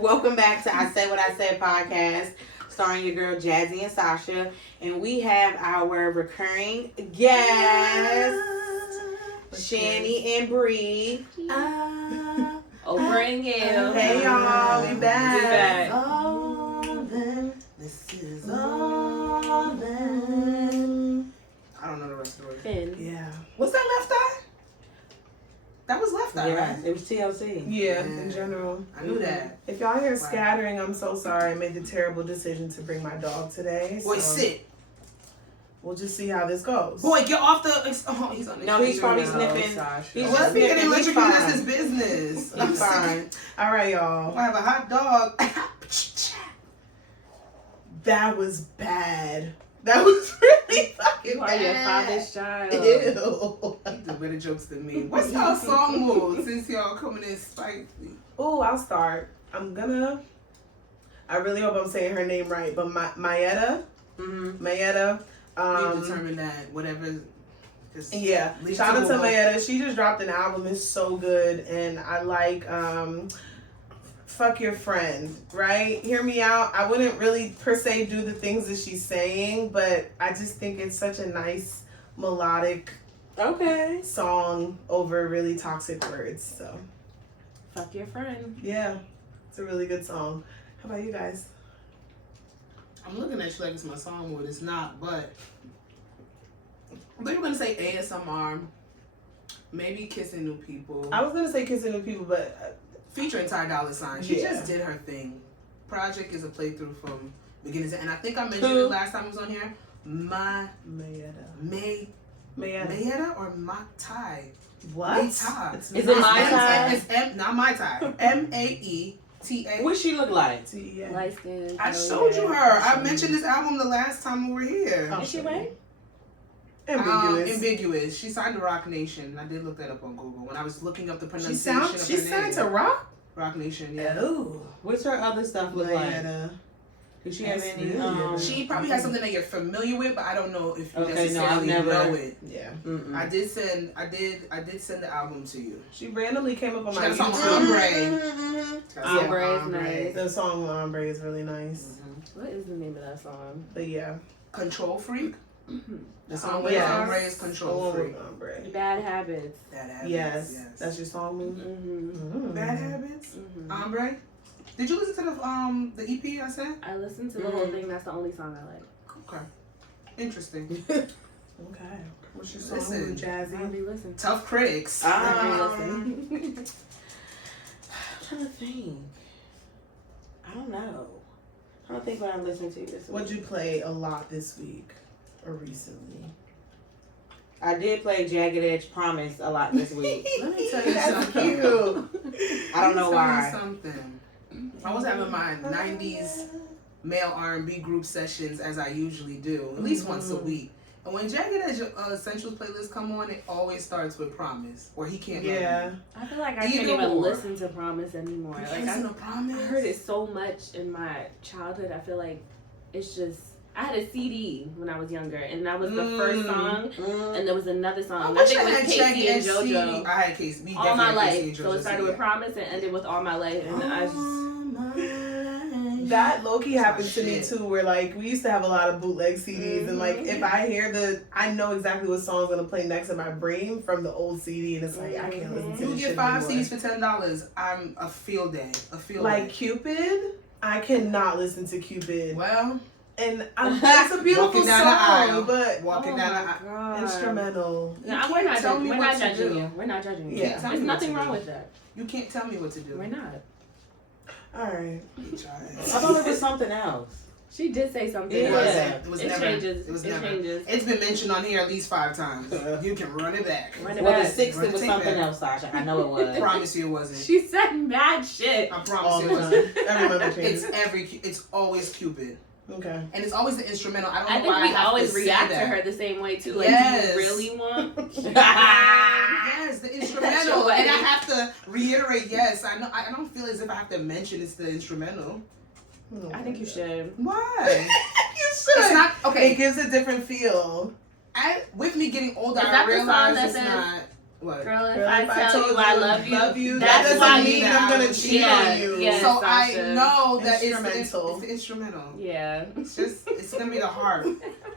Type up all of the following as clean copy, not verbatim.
Welcome back to I Said What I Said podcast, starring your girl Jazzy and Sasha, and we have our recurring guests, Shani and Bree. OPRAH Gayle. Hey y'all, we back. This is all then. I don't know the rest of the word. Finn. Yeah. What's that left eye? That was left eye, Yeah, right? it was TLC. Yeah, in general. I knew that. If y'all hear scattering, I'm so sorry. I made the terrible decision to bring my dog today. Boy, so sit. We'll just see how this goes. Boy, get off the. Oh, he's on the. No, he's probably computer now. sniffing. Sasha. He's Let's just be sniffing. getting He's electrocuted. That's fine. his business. He's fine. All right, y'all. I have a hot dog. That was bad. That was really fucking You are bad. your father's child. Ew. He do better jokes than me. What's y'all song mode since y'all coming in spicy? Oh, I'll start. I really hope I'm saying her name right, but Mayetta. Mm-hmm. Mayetta. We determined that whatever. Yeah, leave shout out to Google. Mayetta. She just dropped an album. It's so good, and I like Fuck Your Friend, right? Hear Me Out. I wouldn't really per se do the things that she's saying, but I just think it's such a nice melodic Okay. song over really toxic words. So Fuck your friend. yeah, it's a really good song. How about you guys? I'm looking at you like it's my song mode. It's not, but I think we're gonna say ASMR. Maybe Kissing New People. I was gonna say Kissing New People, but Featuring Ty Dolla $ign. She Yeah. just did her thing. Project is a playthrough from beginning to end. And I think I mentioned Who? it last time I was on here. Mayetta. Mayetta or Matai? What? Matai. It's Is not- it Mai Tai? It's M, not Mai Tai. Maeta. What she look like? Yeah. Light skin. I showed you her. I mentioned this album the last time we were here. Oh, Is she white? Ambiguous. Ambiguous. She signed to Rock Nation. I did look that up on Google when I was looking up the She pronunciation sounds. of her She's name. signed to rock. Rock Nation. Yeah. Oh. What's her other stuff look like? Mayetta. Does she have That's any? really She probably has something that you're familiar with, but I don't know if you Okay, no, necessarily I've never- know it. Yeah. Mm-mm. I did send the album to you. She randomly came up on She my got a song YouTube. Ombre. Ombre is nice. The song Ombre is really nice. What is the name of that song? But yeah. Control Freak. The song Oh, with yes. Ombre is The Control one Freak. with Ombre. Bad Habits. Bad Habits. Yes. Yes. That's your song movie? Mm-hmm. Bad Habits. Mm-hmm. Ombre. Did you listen to the EP I sent? I listened to the whole thing. That's the only song I like. Okay. Interesting. Okay. What's your song Listen. with I Jazzy? already listened. Tough Critics. Listen. I'm trying to think. I don't know. I don't think what I'm listening to this week. What'd you play a lot this week or recently? I did play Jagged Edge Promise a lot this week. Let me tell you That's something. cute. I don't know Let me tell you why. something. I was having my 90s male R&B group sessions as I usually do, at least once a week. And when Jagged Edge Essentials playlist come on, it always starts with Promise, or He Can't Love Yeah. You. I feel like I Either can't even or. listen to Promise anymore. You Like can't listen to Promise? I heard it so much in my childhood. I feel like it's just. I had a CD when I was younger, and that was the first song. And there was another song. I I wish think I it was had Casey Jagged and Edge CD. JoJo. I had Casey. We All my definitely had Casey life. and So it JoJo started CD. with Promise and ended with All My Life, and I just. That low-key happened to me shit. too, where like we used to have a lot of bootleg CDs, and like if I hear I know exactly what song's gonna play next in my brain from the old CD, and it's like I can't listen to You this get shit 5 anymore. CDs for $10. I'm a field day. A field Like day. Cupid, I cannot listen to Cupid, Well, and it's a beautiful walking down the aisle, song, but walking down the aisle. God. instrumental. You No, can't we're not tell judging. me We're what not to judging do. you. We're not judging you. Yeah. Tell me There's what nothing to wrong do. with that. You can't tell me what to do. We're not. All right. I thought it was something else. She did say something. Yeah. It wasn't. It was It never. changes. It was It never. changes. It's been mentioned on here at least 5 times. You can run it back. Run it Well, the back. 6th, it was Take something that. else, Sasha. I know it I was. promise you it wasn't. She said mad shit. I All promise the you it wasn't. time. Every month it It's changes. It's always Cupid. Okay. And it's always the instrumental. I don't know I think why we I have always to say react to that. her the same way too. Like, Yes. do you really want? Yes, the instrumental. Your And I way. have to reiterate, yes. I know. I don't feel as if I have to mention it's the instrumental. I think you should. Why? You should. It's not okay. It gives a different feel. With me getting older, Is I that the song realize that it's says, not. What? Girl, if Girl, I tell you I love you, that that's doesn't why mean you. I'm gonna cheat Yeah, on you. yeah. So I Sasha. know that Instrumental. it's the instrumental. Yeah. It's gonna be the harp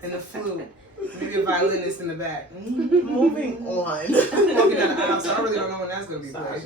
and the flute. Maybe a violinist in the back. Moving on. Walking down the aisle, so I really don't know when that's gonna be played.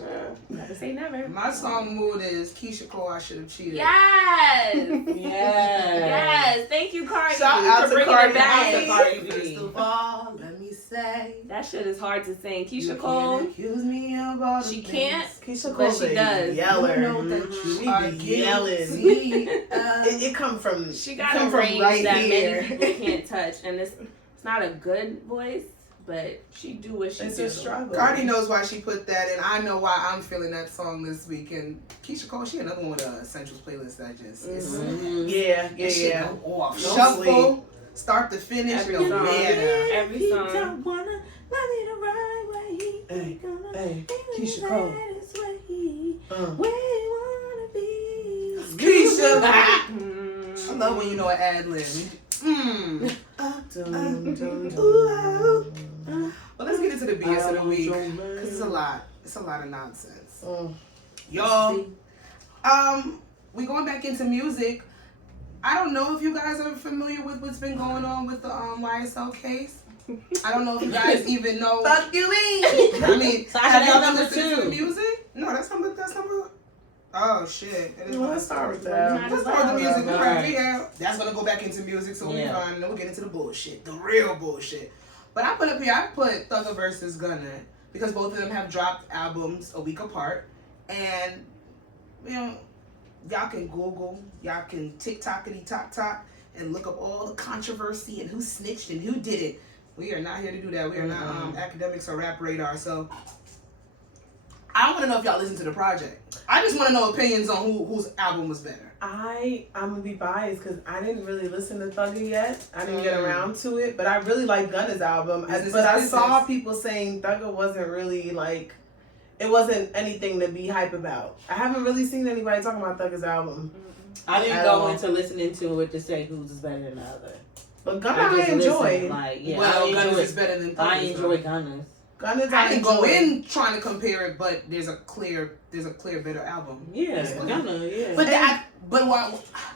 Never say never. My song mood is Keisha Cole, I Should Have Cheated. Yes. Yes. Yes. Thank you, Cardi, Shout out for to bringing Cardi it back. B. Cardi B. First of all, let me say, That shit is hard to sing. you Keisha can't Cole, accuse me of all the she things can't. Keisha But Cole's she a does. yeller. You know that She you are be guilty yelling. of. It come from. She got come a from range right that here. many people can't touch, and it's not a good voice, but she do what she It's do. a struggle. Cardi knows why she put that in. I know why I'm feeling that song this week. And Keisha Cole, she another one with a Essentials playlist that just is. Mhm. Yeah, That shit yeah. go off. Don't Shuffle, start to finish. Every Yo, song. man. Every He song. don't wanna love me the right way. He Hey, ain't gonna hey, think Keisha that Cole. is where he wanna be. Keisha. Mm. I love when you know an ad lib. Dun, dun, Ooh. dun. Well, let's get into the BS of the week. Don't Because it's a lot. It's a lot of nonsense. Mm. Y'all, we going back into music. I don't know if you guys are familiar with what's been going on with the YSL case. I don't know if you guys even know. Fuck you, me. I mean, Sasha, have y'all that's been listening number to the 2. music? No, that's number. Oh shit! It is Let's start with that. Let's start with the music. All Right. right. Yeah, that's gonna go back into music, so we'll be Yeah. fine. And then we'll get into the bullshit, the real bullshit. But I put up here, I put Thugger versus Gunna because both of them have dropped albums a week apart, and you know, y'all can Google, y'all can TikTokity talk, and look up all the controversy and who snitched and who did it. We are not here to do that. We are not academics or rap radar. So I want to know if y'all listen to the project. I just want to know opinions on whose album was better. I'm gonna be biased because I didn't really listen to Thugger yet. I didn't get around to it, but I really like Gunna's album. Business But is I business. saw people saying Thugger wasn't really like, it wasn't anything to be hype about. I haven't really seen anybody talking about Thugger's album. I didn't At go all. into listening to it to say who's is better than the other. But Gunna I just enjoy. listened, like, yeah, Well, I Gunna's enjoy is better than Thugger's. I enjoy though. Gunna's. Gunna's I didn't go enjoy. in trying to compare it, but there's a clear better album. Yeah, Yeah. Gunna, yeah. But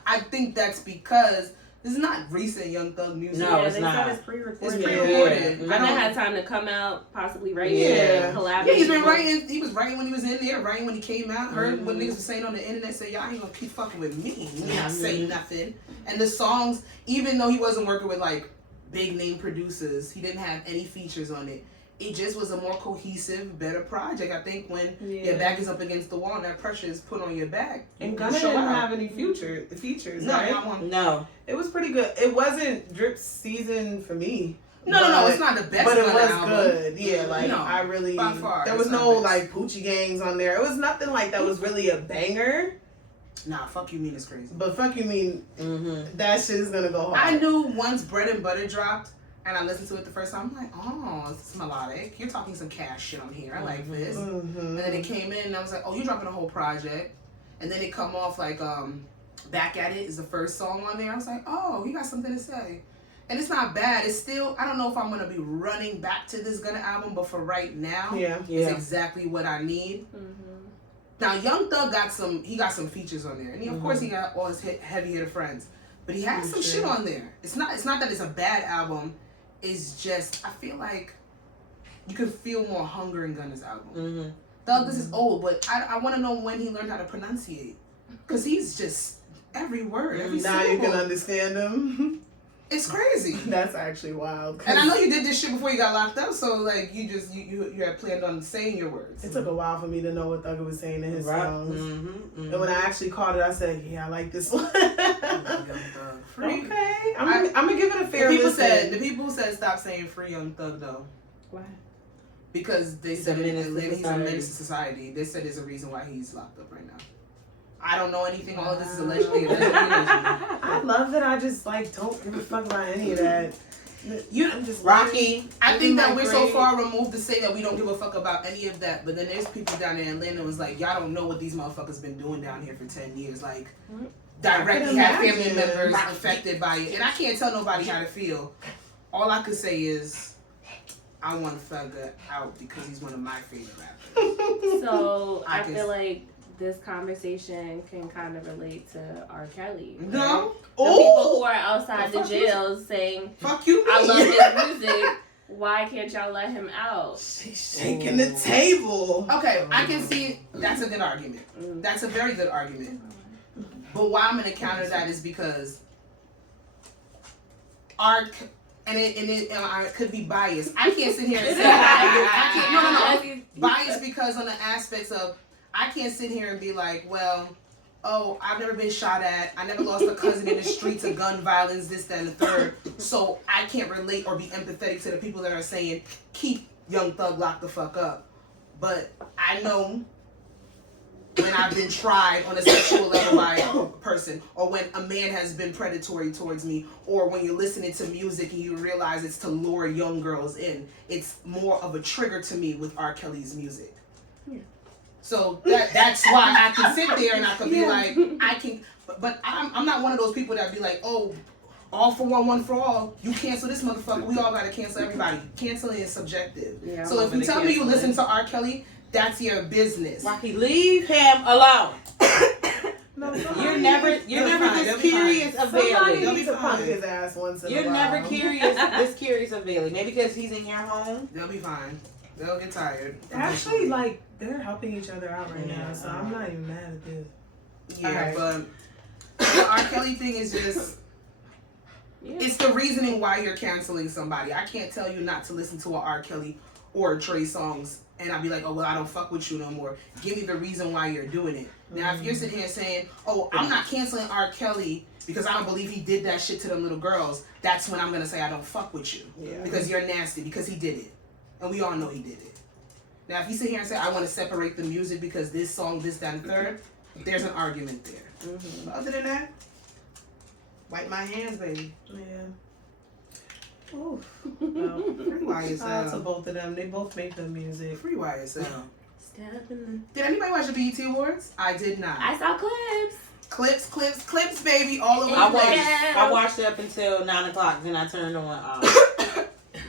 I think that's because this is not recent Young Thug music. No, Yeah, it's they not. said it's pre-recorded. It's Yeah. pre-recorded. Yeah. I Gunna don't- had time to come out, possibly write Yeah. shit, collaborate. Yeah, he's been with- writing. He was writing when he was in there, writing when he came out. Heard what niggas were saying on the internet. Say y'all ain't gonna keep fucking with me. You not saying nothing. And the songs, even though he wasn't working with like big name producers, he didn't have any features on it. It just was a more cohesive, better project. I think when your back is up against the wall and that pressure is put on your back, And you Gunna show didn't out. have any features, No, right? not one. No. It was pretty good. It wasn't Drip's season for me. No, it's not the best. But it Gunna was album. good. Yeah, like No, I really by far, there was it's not no best. like Poochie Gangs on there. It was nothing like that was really a banger. Nah, fuck you mean it's crazy. But fuck you mean Mm-hmm. that shit is gonna go hard. I knew once Bread and Butter dropped, and I listened to it the first time, I'm like, oh, this is melodic. You're talking some cash shit on here. I like this. Mhm. And then it came in, and I was like, oh, you're dropping a whole project. And then it come off like, Back at It is the first song on there. I was like, oh, you got something to say. And it's not bad. It's still, I don't know if I'm going to be running back to this Gunna album, but for right now, Yeah. it's Yeah. exactly what I need. Mhm. Now, Young Thug got some features on there. And of course, he got all his heavy hitter friends. But he has some shit on there. It's not that it's a bad album. It's just, I feel like you can feel more hunger in Gunna's album. Mm-hmm. Thug, this is old, but I want to know when he learned how to pronunciate. Because he's just, every word, every Now you syllable. can understand them. It's crazy. That's actually wild. 'cause And I know you did this shit before you got locked up, so like you had planned on saying your words. it took a while for me to know what Thugger was saying in his Right. songs. Mm-hmm. And when I actually caught it, I said, "Yeah, I like this one." Young Thug. Free. Okay, I'm gonna give it a fair The people listen. said stop saying free Young Thug though. Why? Because they He's said a menace to he's a society. menace to society. They said there's a reason why he's locked up right now. I don't know anything. All of this is allegedly. I I love it. I just like don't give a fuck about any of that. I'm just Rocky. I think that we're so great. far removed to say that we don't give a fuck about any of that, but then there's people down there in Atlanta was like, y'all don't know what these motherfuckers been doing down here for 10 years. Like, directly have family imagine. members affected by it. And I can't tell nobody how to feel. All I could say is, I want Thugger out because he's one of my favorite rappers. So I can- feel like this conversation can kind of relate to R. Kelly. right? No? The people who are outside the Fuck you. jails saying, Fuck you. I love his music. Why can't y'all let him out? She's shaking the table. Okay, I can see that's a good argument. That's a very good argument. But why I'm gonna counter that is because I could be biased. I can't sit here and say I can't. No. Biased because on the aspects of I can't sit here and be like, well, oh, I've never been shot at. I never lost a cousin in the streets of gun violence, this, that, and the third. So I can't relate or be empathetic to the people that are saying, keep Young Thug locked the fuck up. But I know when I've been tried on a sexual level by a person, or when a man has been predatory towards me, or when you're listening to music and you realize it's to lure young girls in, it's more of a trigger to me with R. Kelly's music. So that's why I can sit there and I can be like, I can, but I'm not one of those people that be like, oh, all for one for all. You cancel this motherfucker, we all gotta cancel everybody. Canceling is subjective. Yeah, so if you tell me you listen to R. Kelly, that's your business. Rocky, leave him alone. No, You're never this curious of Somebody Bailey. needs to punk his ass once in a You're while. never this curious of Bailey. Maybe because he's in your home. They'll be fine. They'll get tired. Actually, like, they're helping each other out right now, so I'm not even mad at this. Yeah, Alright. but the R. Kelly thing is just, it's the reasoning why you're canceling somebody. I can't tell you not to listen to a R. Kelly or a Trey songs, and I'll be like, oh, well, I don't fuck with you no more. Give me the reason why you're doing it. Now, if you're sitting here saying, oh, I'm not canceling R. Kelly because I don't believe he did that shit to them little girls, that's when I'm going to say I don't fuck with you. Yeah. Because you're nasty, because he did it. And we all know he did it. Now, if you sit here and say, I want to separate the music because this song, this, that, and third, there's an argument there. But other than that, wipe my hands, baby. Yeah. Oof. Well, Free shout out to YSL. both of them. They both make good music. Free YSL. Step in Did anybody watch the BET Awards? I did not. I saw clips. Clips, baby, all over I the place. watched up until 9 o'clock, then I turned on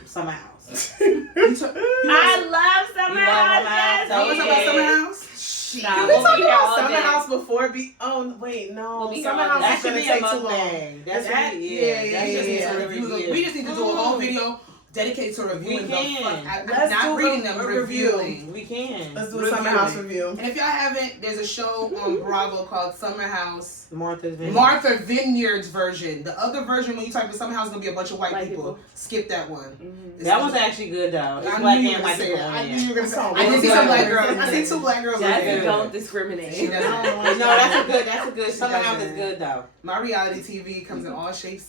Summer House. I love Summer You love House. Summer House? What's about Summer House? Shit. Nah, Can we we'll talk be here about all Summer day. House before Oh, wait, no. We'll be here Summer all House day. That is should going be to a take too long. mukbang. That's That- really, yeah, that just needs a review. We just need to do a whole video dedicated to reviewing the can. fuck. Let's Not do reading a them, review. reviewing. We can. Let's do a Summer House Reviewing. review. And if y'all haven't, there's a show on Bravo called Summer House. Martha's Vineyard. Martha Vineyard's version. The other version, when you type in Summer House, is gonna be a bunch of white White people. people. Skip that one. Mm-hmm. That one's actually good though. It's I black knew you and were white gonna say people that. on I there. knew you were gonna say that. I I did see good. some black girls. I see 2 black girls on Jasmine, there. don't discriminate. She doesn't. No, that's a good. Summer House is doesn't. good though. My reality TV comes in all shapes,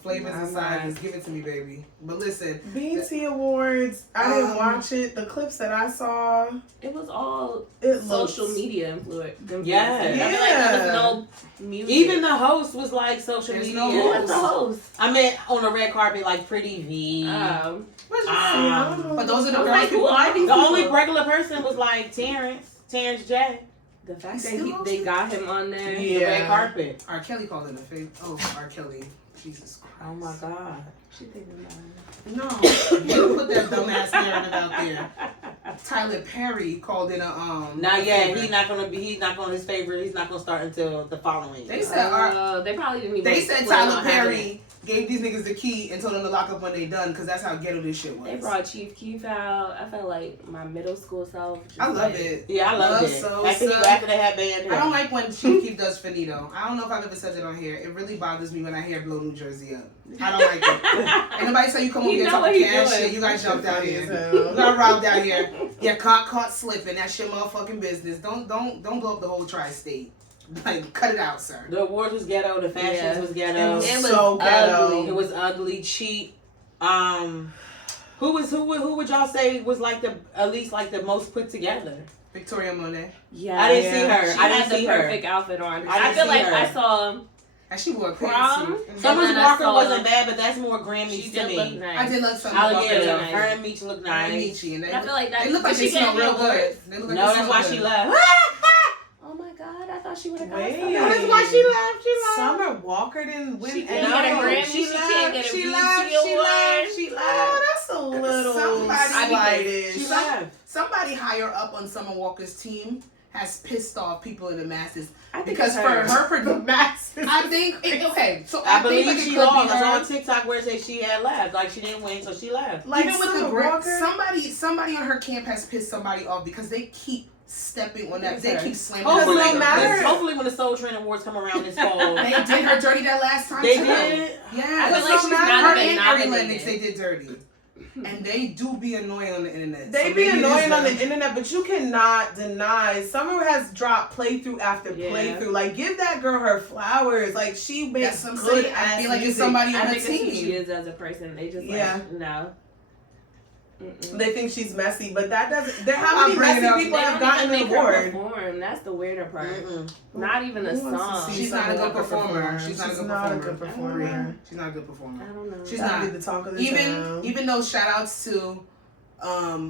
flavors, and Nah, sizes. Give it to me, baby. But listen, BET Awards. I didn't watch it. The clips that I saw, It was all it social looks- media influence. Yeah. I feel like there was no music. Even the host was like social There's media. no Who was the host? I meant on the red carpet like Pretty V. what's Um, but those are the I was girls. like, who are these The only people? regular person was like Terrence J. The fact He's that still they got him on there. The red carpet. R. Kelly called it a fake. Oh, R. Kelly. Jesus Christ. Oh my God. She thinking about it. No, you put that dumbass narrative out there. Tyler Perry called it a Not yet. favorite. He's not gonna his favorite. He's not gonna start until the following. They said They probably didn't even. They said plan Tyler on having Perry it. gave these niggas the key and told them to lock up when they done, because that's how ghetto this shit was. They brought Chief Keef out. I felt like my middle school self. just I love like, it. Yeah, I love it. So After they had band. I don't like when Chief Keef does finito. I don't know if I've ever said it on here. It really bothers me when I hear Blow New Jersey up. I don't like it. And nobody say you come over You here know what talking he cash doing. shit. You got jumped out here. So- You got robbed out here. Yeah, caught slipping. That's your motherfucking business. Don't blow up the whole tri-state. Like, cut it out, sir. The awards was ghetto. The fashions Yeah. was ghetto. It was so ghetto. ugly. It was ugly, cheap. Who would y'all say was like at least the most put together? Victoria Monet. Yeah, I didn't see her. She I had didn't the see her. perfect outfit on. I didn't feel see like her. I saw And she wore a Prom. pantsuit. Summer's And then I Walker saw- wasn't bad, but that's more Grammys She to did look me. nice. I did love Summer Oh Walker. yeah, nice. her and Meech look And nice. Nietzsche, and But I feel like that. they look like did they she get smell any real good. awards? They look like No, they that's smell why good. she left. Oh my god, I thought she would have got Wait. something. That's why she left. She left. Summer Walker didn't win She any. can't get a No, Grammy. she She can't get a she BET left. She award. left. She left. Oh, that's a little Somebody slighted. She left. Somebody higher up on Summer Walker's team has pissed off people in the masses I think because it's for her. her The masses. I think okay. So I think believe like it she could be lost. I saw her. on TikTok where it said she had left. Like she didn't win, so she left. Like Even with the Summer Walker. somebody on her camp has pissed somebody off because they keep stepping on that. It's They her. keep slamming. Hopefully, no matter- hopefully when the Soul Train Awards come around this fall, They did her dirty that last time. they too. did. Yeah, I feel like so she's now not her even and Ari nominated. Lennox, they did dirty, and they do be annoying on the internet. They So be maybe it is annoying on them. the internet, but you cannot deny Summer has dropped playthrough after Yeah. playthrough. Like, give that girl her flowers. Like, she makes That's what I'm good saying. I ass feel like it's music. somebody on I the think it's who she team. is as a person. They just Yeah. like no. Mm-mm. They think she's messy, but that doesn't. There, I'm how many bringing messy up- people They have don't gotten even an make her award? perform. That's the weirder part. Mm-mm. Not even a Who wants to song. see She's not a Summer good Walker performer. perform? She's not a good not a performer. good performer. She's not a good performer. I don't know. She's That'd not. be the talk of the town. Even though shout outs to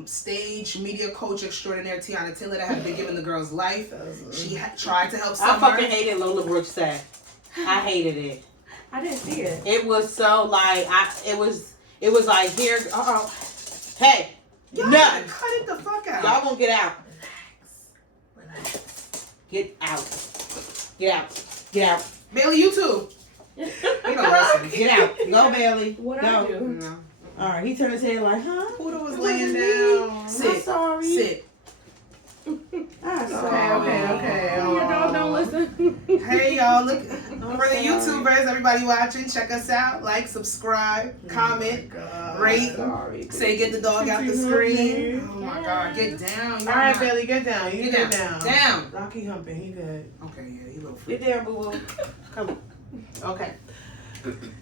stage media coach extraordinaire Tiana Taylor that had been giving the girls life. She tried to help I Summer. fucking hated Lola Brooks set. I hated it. I didn't see it. It was so like it was like here. Hey, Y'all no, gotta cut it the fuck out. y'all won't get out. Get out. Get out. Get out. Bailey, you too. You don't listen. Get out. Go, Bailey. What Go. I do? No. All right. He turned his head like, huh? Huda was It laying wasn't me. down. Sit. sorry. Sit. I'm sorry. Okay. Your dog don't listen. Hey y'all, look for sorry. the YouTubers, everybody watching, check us out, like, subscribe, comment, rate, Sorry. say get the dog out the screen. Oh my god, get down. All right, Bailey, get down. You Get get down. down. Down. Rocky humping. He good. Okay, yeah, he a little freaky. Get there, boo boo. Come. Okay.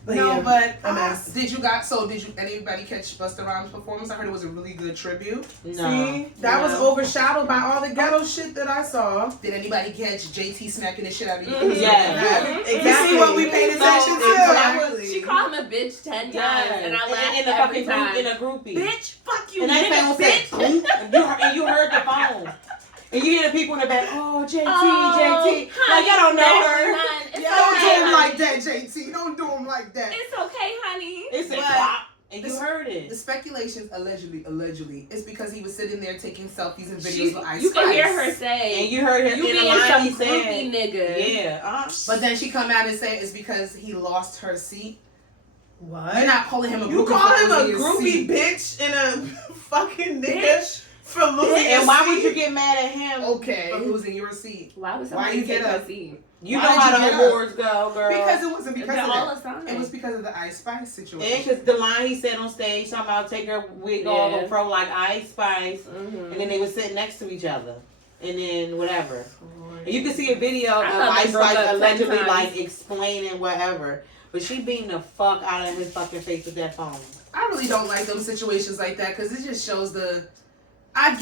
No, but a mess. did anybody catch Busta Rhymes' performance? I heard it was a really good tribute. No. See, that was No. overshadowed by all the ghetto shit that I saw. Did anybody catch JT smacking the shit out of you? Mhm. Yeah. Exactly. You see what we paid attention to? Exactly. She called him a bitch 10 times, and I laughed in the every fucking time. group, in a groupie. Bitch, fuck you, And that nigga, phone said, bitch. and you heard the phone. And you hear the people in the back, oh, JT, Oh, JT. Like, y'all don't know her. none. It's Y'all Don't do okay, him honey. like that, JT. Don't do him like that. It's okay, honey. It's a But- pop. And you this- heard The it. speculations allegedly is because he was sitting there taking selfies and videos She, with Ice you can Spice. hear her say, And you heard him you in the being line some he groupie said. nigga. Yeah. But then she come out and say it's because he lost her seat. What? You're not calling him a groupie. You call for him a losing his groupie seat. bitch and a fucking nigga Bitch. for losing And his why would seat? you get mad at him? Okay, for losing your seat. Why would Why somebody you take get her up? seat? You Why know did how you the get up? awards go, girl. Because it wasn't because They're of all that. assigned. It was because of the Ice Spice situation. And because the line he said on stage, talking about take her wig off Yeah. and throw like Ice Spice. Mm-hmm. And then they were sitting next to each other. And then whatever. And you can see a video I of thought they Ice broke Spice up 10 allegedly times. like explaining whatever. But she beating the fuck out of his fucking face with that phone. I really don't like them situations like that because it just shows the. I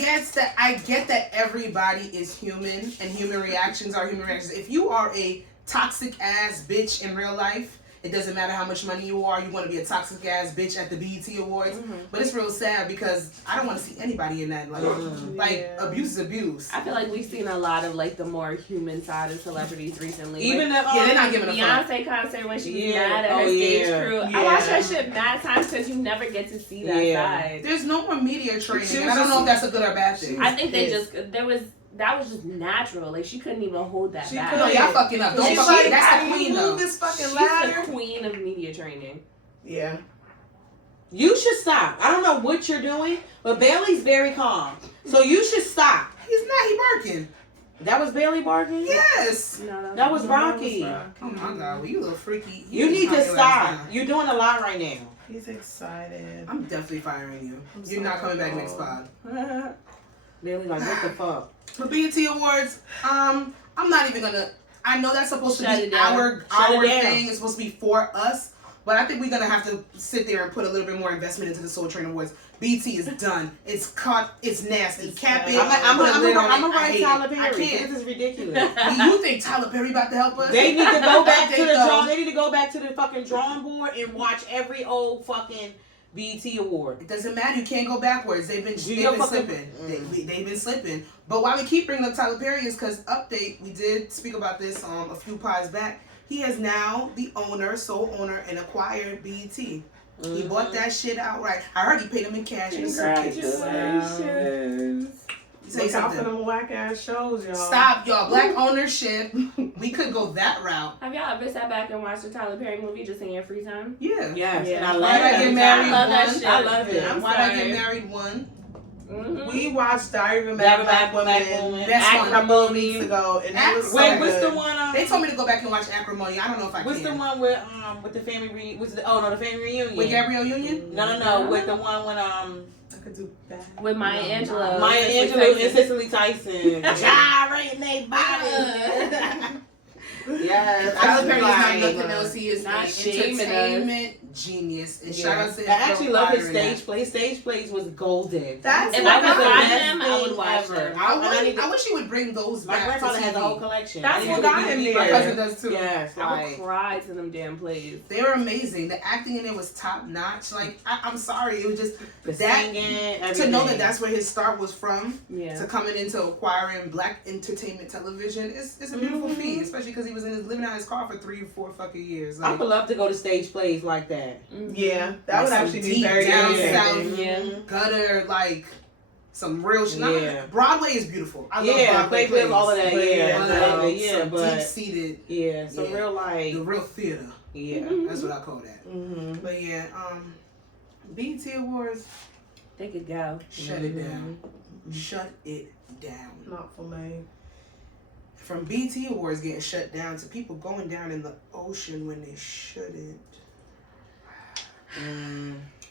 get that everybody is human and human reactions are human reactions. If you are a toxic ass bitch in real life, it doesn't matter how much money you are. You want to be a toxic ass bitch at the BET Awards, but it's real sad because I don't want to see anybody in that. Like abuse is abuse. I feel like we've seen a lot of like the more human side of celebrities recently. Even like, the Yeah, they're not giving a fuck. Beyonce concert when she was Yeah. mad at her Oh, stage yeah. crew. I Yeah. watched that shit mad times because you never get to see that Yeah. side. There's no more media training. She And was I don't know just- if that's a good or bad thing. I think they Yes. just that was just natural. Like she couldn't even hold that She back. No, y'all fucking up. Don't She's fuck like, that's how the do queen you though. move this fucking She's ladder? the queen of media training. Yeah. You should stop. I don't know what you're doing, but Bailey's very calm. So you should stop. He's not. He barking. That was Bailey barking? Yes. No, That was Rocky. Oh my god, well you little freaky. You need to calm your ass stop. down. You're doing a lot right now. He's excited. I'm definitely firing you. I'm You're not coming back sorry. next pod. Bailey like, what the fuck? For BET Awards, I'm not even gonna. I know that's supposed Shut to it be down. our Shut it down. thing. It's supposed to be for us. But I think we're gonna have to sit there and put a little bit more investment into the Soul Train Awards. BT is done. It's caught. It's nasty. Cap it. I'm gonna write Tyler Perry. I can't. This is ridiculous. You think Tyler Perry about to help us? They need to go back to the drawing. They need to go back to the fucking drawing board and watch every old fucking BET award. It doesn't matter. You can't go backwards. They've been slipping. They've been slipping. But why we keep bringing up Tyler Perry is because update. We did speak about this a few pods back. He is now the sole owner, and acquired BET. He bought that shit outright. I heard he paid him in cash. Congratulations. Look out for them whack ass shows, y'all. Stop, y'all. Black ownership. We could go that route. Have y'all ever sat back and watched a Tyler Perry movie just in your free time? Yeah. Yes. Yeah. And I love Why'd I get married? I love that shit. I love it. Why'd I get married? One. Mm-hmm. We watched Diary of a Mad Black Woman That's a couple weeks ago, and it was so Wait, what's good. the one? They told me to go back and watch Acrimony. I don't know if I What's can. the one with the family reunion? The family reunion? With Gabrielle Union? No. With the one when I could do that. With Maya Angelou. Maya Angelou and Cicely Tyson. Gyrating they body. Yes. Tyler Perry is not nothing else. He is Not an shaming entertainment genius. And shout out to I actually love his acquiring stage play. Stage plays was golden. That's If what I could got find him. them, I would watch them. I wish he would bring those My back. grandfather to has a TV. whole collection. That's I what need got to him be there. My there. cousin does too. Yes, I like would cry to them damn plays. They were amazing. The acting in it was top notch. Like I'm sorry, it was just the that singing, to know that that's where his start was from. Yeah. To coming into acquiring black entertainment television, it's a beautiful feat, especially because he was living out in his car for 3 or 4 fucking years. I would love to go to stage plays like that. Yeah, that would Like actually be deep very down entertaining. south, Yeah. gutter, like some real shit. Yeah. Broadway is beautiful. I love Yeah, Broadway Playbill, plays. all of that. But Yeah, yeah, I love it. Yeah, some but deep seated, yeah, some Yeah. real like the real theater. yeah. That's what I call that. Mm-hmm. But yeah, BET Awards, They could go. shut it down. Shut it down. Not for me. From BET Awards getting shut down to people going down in the ocean when they shouldn't.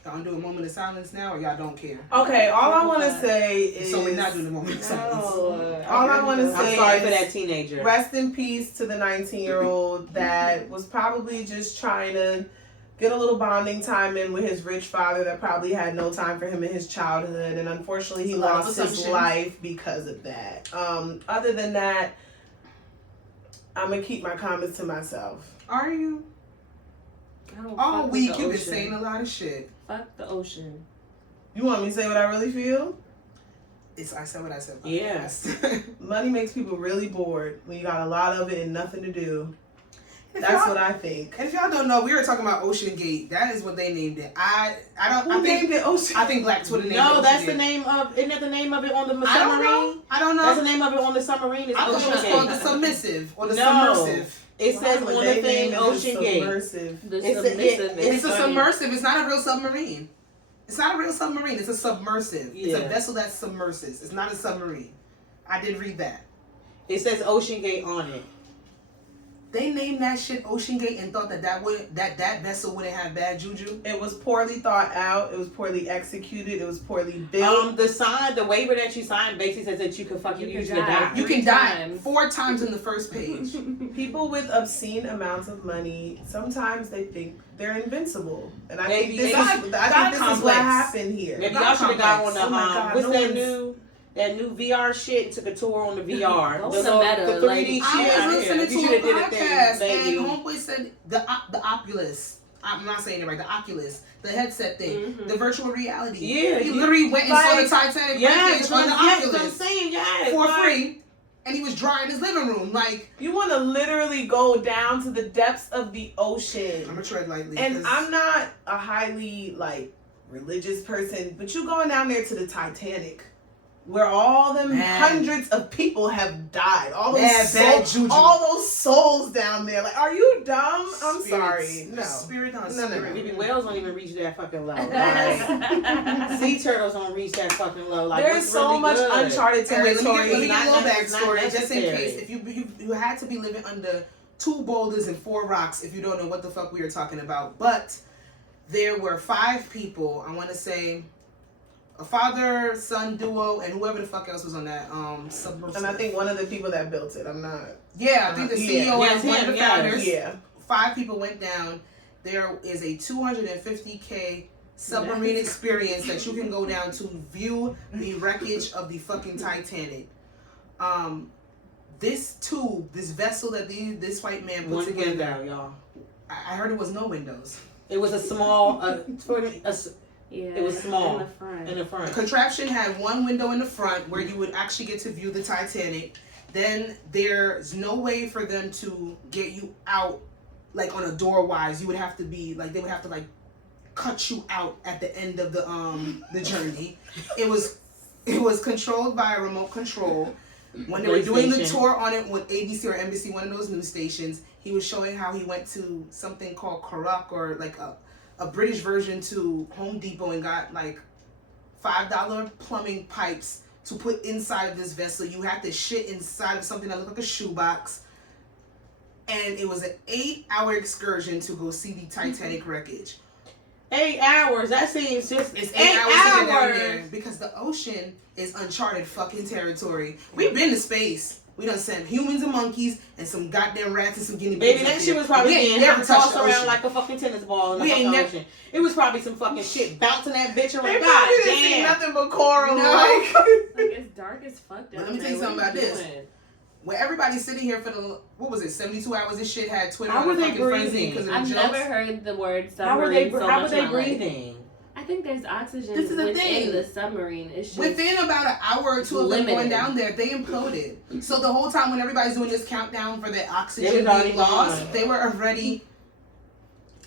Y'all do a moment of silence now, or y'all don't care? Okay, all I want to say is. So we're not doing a moment of silence. All I want to I'm say sorry is for that teenager. rest in peace to the 19-year-old that was probably just trying to get a little bonding time in with his rich father that probably had no time for him in his childhood, and unfortunately he A lot of lost his assumptions. life because of that. Other than that, I'm gonna keep my comments to myself. Are you? I don't All fuck with week the you've been ocean. saying a lot of shit. Fuck the ocean. You want me to say what I really feel? I said what I said. Yeah. Money makes people really bored when you got a lot of it and nothing to do. That's what I think. And if y'all don't know, we were talking about Ocean Gate. That is what they named it. Who named it Ocean? I think Black Twitter named it. No, Ocean that's Gate. the name of. Isn't that the name of it on the I don't submarine? know. I don't know. That's the name of it on the submarine. It's I thought it Ocean was called the Gate. Submissive or the No. Submersive. It says Why would on they the thing name it the Ocean Gate. Submersive? The It's a- submissive. It's a funny. submersive. It's not a real submarine. It's not a real submarine. It's a submersive. It's a Yeah. vessel that submerses. It's not a submarine. I did read that. It says Ocean Gate on it. They named that shit Ocean Gate and thought that vessel wouldn't have bad juju. It was poorly thought out. It was poorly executed. It was poorly built. The waiver that you signed basically says that you can fucking You can usually die. die. You 3 can die times. 4 times in the first page. People with obscene amounts of money, sometimes they think they're invincible, and I Maybe think this they- is, I God think this is what complex. happened here. Maybe Not y'all should have got on complex. the Oh my God, what's no that one's- new VR shit and took a tour on the VR. Go the to Meta, the 3D like- shit. I was listening You to shoulda a did podcast baby. and homeboy said the Oculus. I'm not saying it right. The Oculus, the headset thing, the virtual reality. Yeah, he you- literally went and saw the like- Titanic Yes, wreckage on the yes, I'm Oculus saying yes. for like- free, and he was dry in his living room. Like, You want to literally go down to the depths of the I'm ocean, gonna tread lightly. and 'cause I'm not a highly religious person, but you going down there to the Titanic, where all them Man. hundreds of people have died. All those Bad souls, juju. all those souls down there. Like, are you dumb? I'm spirits- sorry. No. spirit on No, no, spirit. no. Maybe whales don't even reach that fucking low. Like, sea turtles don't reach that fucking low. Like, There's what's so really much good? uncharted And wait, let territory. me get a little It's not backstory just in necessary. case. If you had to be living under 2 boulders and 4 rocks, if you don't know what the fuck we are talking about, but there were 5 people. I want to say a father son duo and whoever the fuck else was on that submersible. And I think one of the people that built it, I'm not. I think the CEO Yeah, and one of the him, yeah. founders. Yeah. 5 people went down, there is a 250K submarine experience that you can go down to view the wreckage of the fucking Titanic. This tube, this vessel that this white man put together, window, y'all. I heard it was no windows. It was a small, it was small in the front. The contraption had one window in the front where you would actually get to view the Titanic. Then there's no way for them to get you out, like on a door wise. You would have to be like, they would have to like cut you out at the end of the journey. It was controlled by a remote control. When they were doing the tour on it with ABC or NBC, one of those news stations, he was showing how he went to something called Karak, or like a British version to Home Depot, and got like $5 plumbing pipes to put inside of this vessel. You had to shit inside of something that looked like a shoebox. And it was an 8-hour excursion to go see the Titanic wreckage. 8 hours. That seems just. It's 8 hours to get down there because the ocean is uncharted fucking territory. We've been to space. We done sent humans and monkeys and some goddamn rats and some guinea pigs. Baby, that shit was probably getting tossed around like a fucking tennis ball in the fucking ocean. It was probably some fucking shit bouncing that bitch around. They God probably didn't damn. see nothing but coral. No. Like it's dark as fuck down But let me there. tell you something about this. Doing? Where everybody's sitting here for the, what was it, 72 hours, this shit had Twitter How on were a they fucking frenzy breathing? because of the I've jokes. never heard the word How were they? submarine so How were much they in my life. breathing? I think there's oxygen This is the within thing. the submarine. It's just Within about an hour or two of them limited. going down there, they imploded. So the whole time when everybody's doing this countdown for the They oxygen was already being lost, gone. they were already,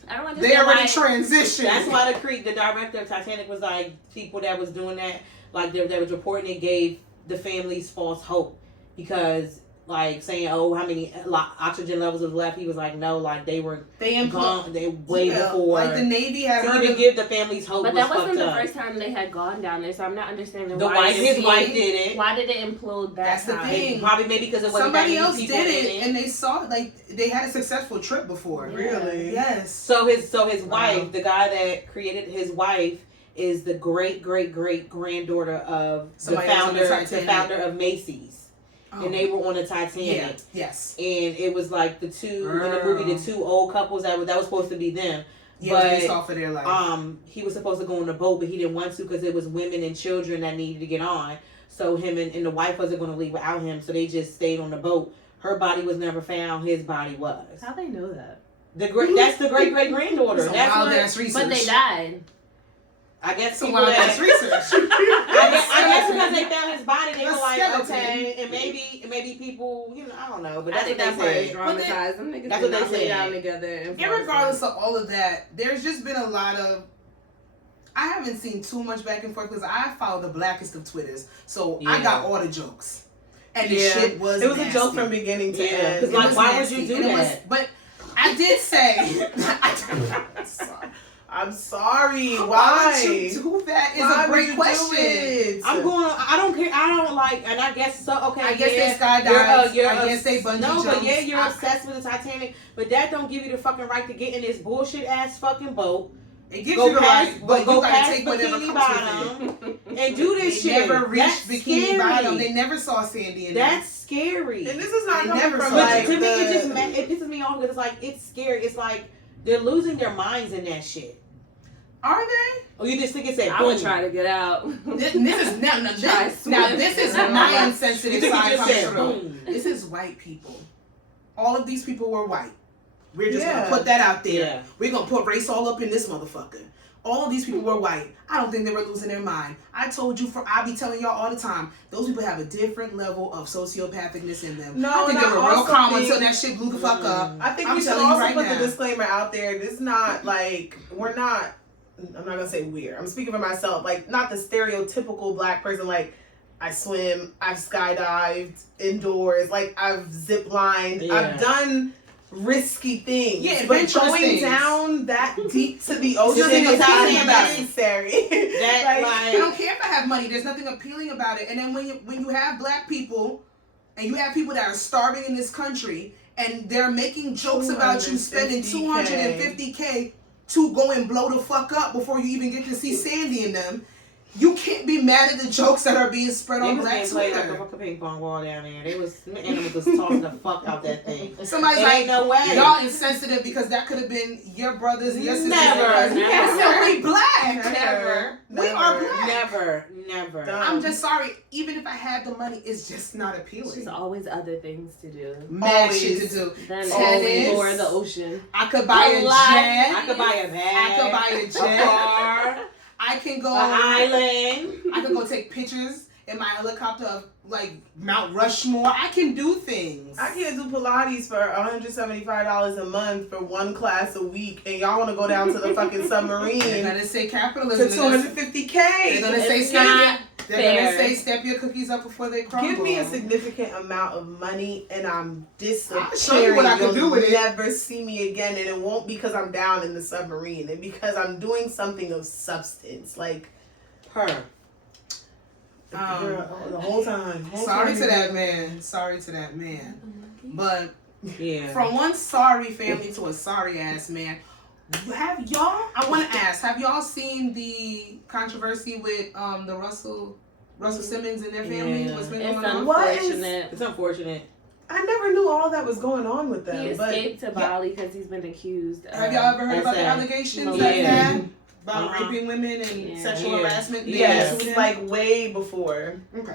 I don't understand they already why. transitioned. That's why the director of Titanic was like, people that was doing that, like that was reporting it, gave the families false hope, because like saying, oh, how many oxygen levels was left? He was like, no, like they were gone. They way before. Like the Navy had to heard even of, give the families hope. But was that wasn't fucked the up. first time they had gone down there, so I'm not understanding The why wife, it his wife did it. Why did it implode that That's the time? thing. Probably maybe because it wasn't somebody that many else people did in it, and they saw like they had a successful trip before. Yeah. Really? Yes. So his wife, Wow. the guy that created his wife, is the great granddaughter of Somebody the else on the Titanic. founder of Macy's. Oh. And they were on the Titanic. Yeah. Yes. And it was like the two in the Girl. movie, the two old couples that was supposed to be them. Yeah, But, based off of their life. He was supposed to go on the boat, but he didn't want to because it was women and children that needed to get on. So him and the wife wasn't going to leave without him, so they just stayed on the boat. Her body was never found. His body was. How they know that? That's the great granddaughter. Some That's wild what. ass research. But they died. I guess Some people wild that. ass research. I guess because they found his body, they A were like, skeleton. okay, and maybe people, I don't know, but I that's think what that they part is said. dramatized. Them niggas That's did what not they lay said. down together. And Irregardless of all of that, there's just been a lot of. I haven't seen too much back and forth because I follow the blackest of Twitters, so I Yeah. got all the jokes, and the Yeah. shit was. It was a nasty. joke from beginning to Yeah, end. 'cause It like, was why would nasty, you do and it was- that? but I did say. I'm sorry. Why Why? would you do that? Is Why a would great you question. do it? I don't care. I don't like, and I guess so. Okay, I guess yeah, they skydived. you're I guess they bungee No, but yeah, jumps. you're obsessed with the Titanic, but that don't give you the fucking right to get in this bullshit ass fucking boat. It gives Go you the past- right, but go you gotta past take whatever Bikini comes Bottom with it. and do this They shit. never reached That's Bikini scary. Bottom. They never saw Sandy in That's scary. And this is not They coming never from saw like But to me, the, it pisses me off because it's like it's scary. It's like they're losing their minds in that shit. Are they? Or you just think it's that I would boom. try to get out. This is now Try this, to now swim. this is You my You insensitive think side it just coming said through. boom. This is white people. All of these people were white. We're just Yeah. gonna put that out there. Yeah. We're gonna put race all up in this motherfucker. All of these people were white. I don't think they were losing their mind. I told you I be telling y'all all the time, those people have a different level of sociopathicness in them. No, I think they and I were real also calm think- until that shit blew the fuck up. I think I'm we should telling you also right put now. the disclaimer out there. This is not like we're not. I'm not gonna say weird. I'm speaking for myself. Like not the stereotypical black person. Like I swim, I've skydived indoors, like I've zip lined, Yeah. I've done risky things. Yeah, but adventurous going things. down that deep to the ocean Just is not appealing about it. necessary. That I don't care if I have money. There's nothing appealing about it. And then when you have black people, and you have people that are starving in this country, and they're making jokes about you spending 250K to go and blow the fuck up before you even get to see Sandy in them. you can't be mad at the jokes that are being spread They on was Black being played like a Twitter. fucking ping pong ball down there. They was animals was tossing the fuck out that thing. Somebody's It like, ain't no way. y'all insensitive because that could have been your brothers and your sisters. Never. You can't say we black. Never. We are black. Never. Dumb. I'm just sorry. Even if I had the money, it's just not appealing. There's always other things to do Mad shit to do. than Tennis. explore the ocean. I could buy a jet. I could buy a bag. I could buy a jet. car. I can go. An island. I can go take pictures in my helicopter of like Mount Rushmore. I can do things. I can't do Pilates for $175 a month for one class a week, and y'all want to go down to the fucking submarine They're to gonna say capitalism. $250K. They're gonna say It's not they're gonna fair. say step your cookies up before they crumble. Give me a significant amount of money, and I'm disappearing. I'll show you what I can do with it. You'll never see me again, and it won't because I'm down in the submarine, and because I'm doing something of substance, like Her. girl, the whole time. Sorry to that man. Sorry to that man. But Yeah. from one sorry family to a sorry ass man. Have y'all? I want to ask. Have y'all seen the controversy with the Russell Simmons and their family? Yeah. What's been It's going on? What is- unfortunate. It's unfortunate. I never knew all that was going on with them. He but escaped to Bali because he's been accused of... Have y'all ever heard about the SA. allegations Yeah. that he had about Uh-huh. raping women and Yeah. sexual Yeah. harassment? yes, They sued him? like way before. Okay.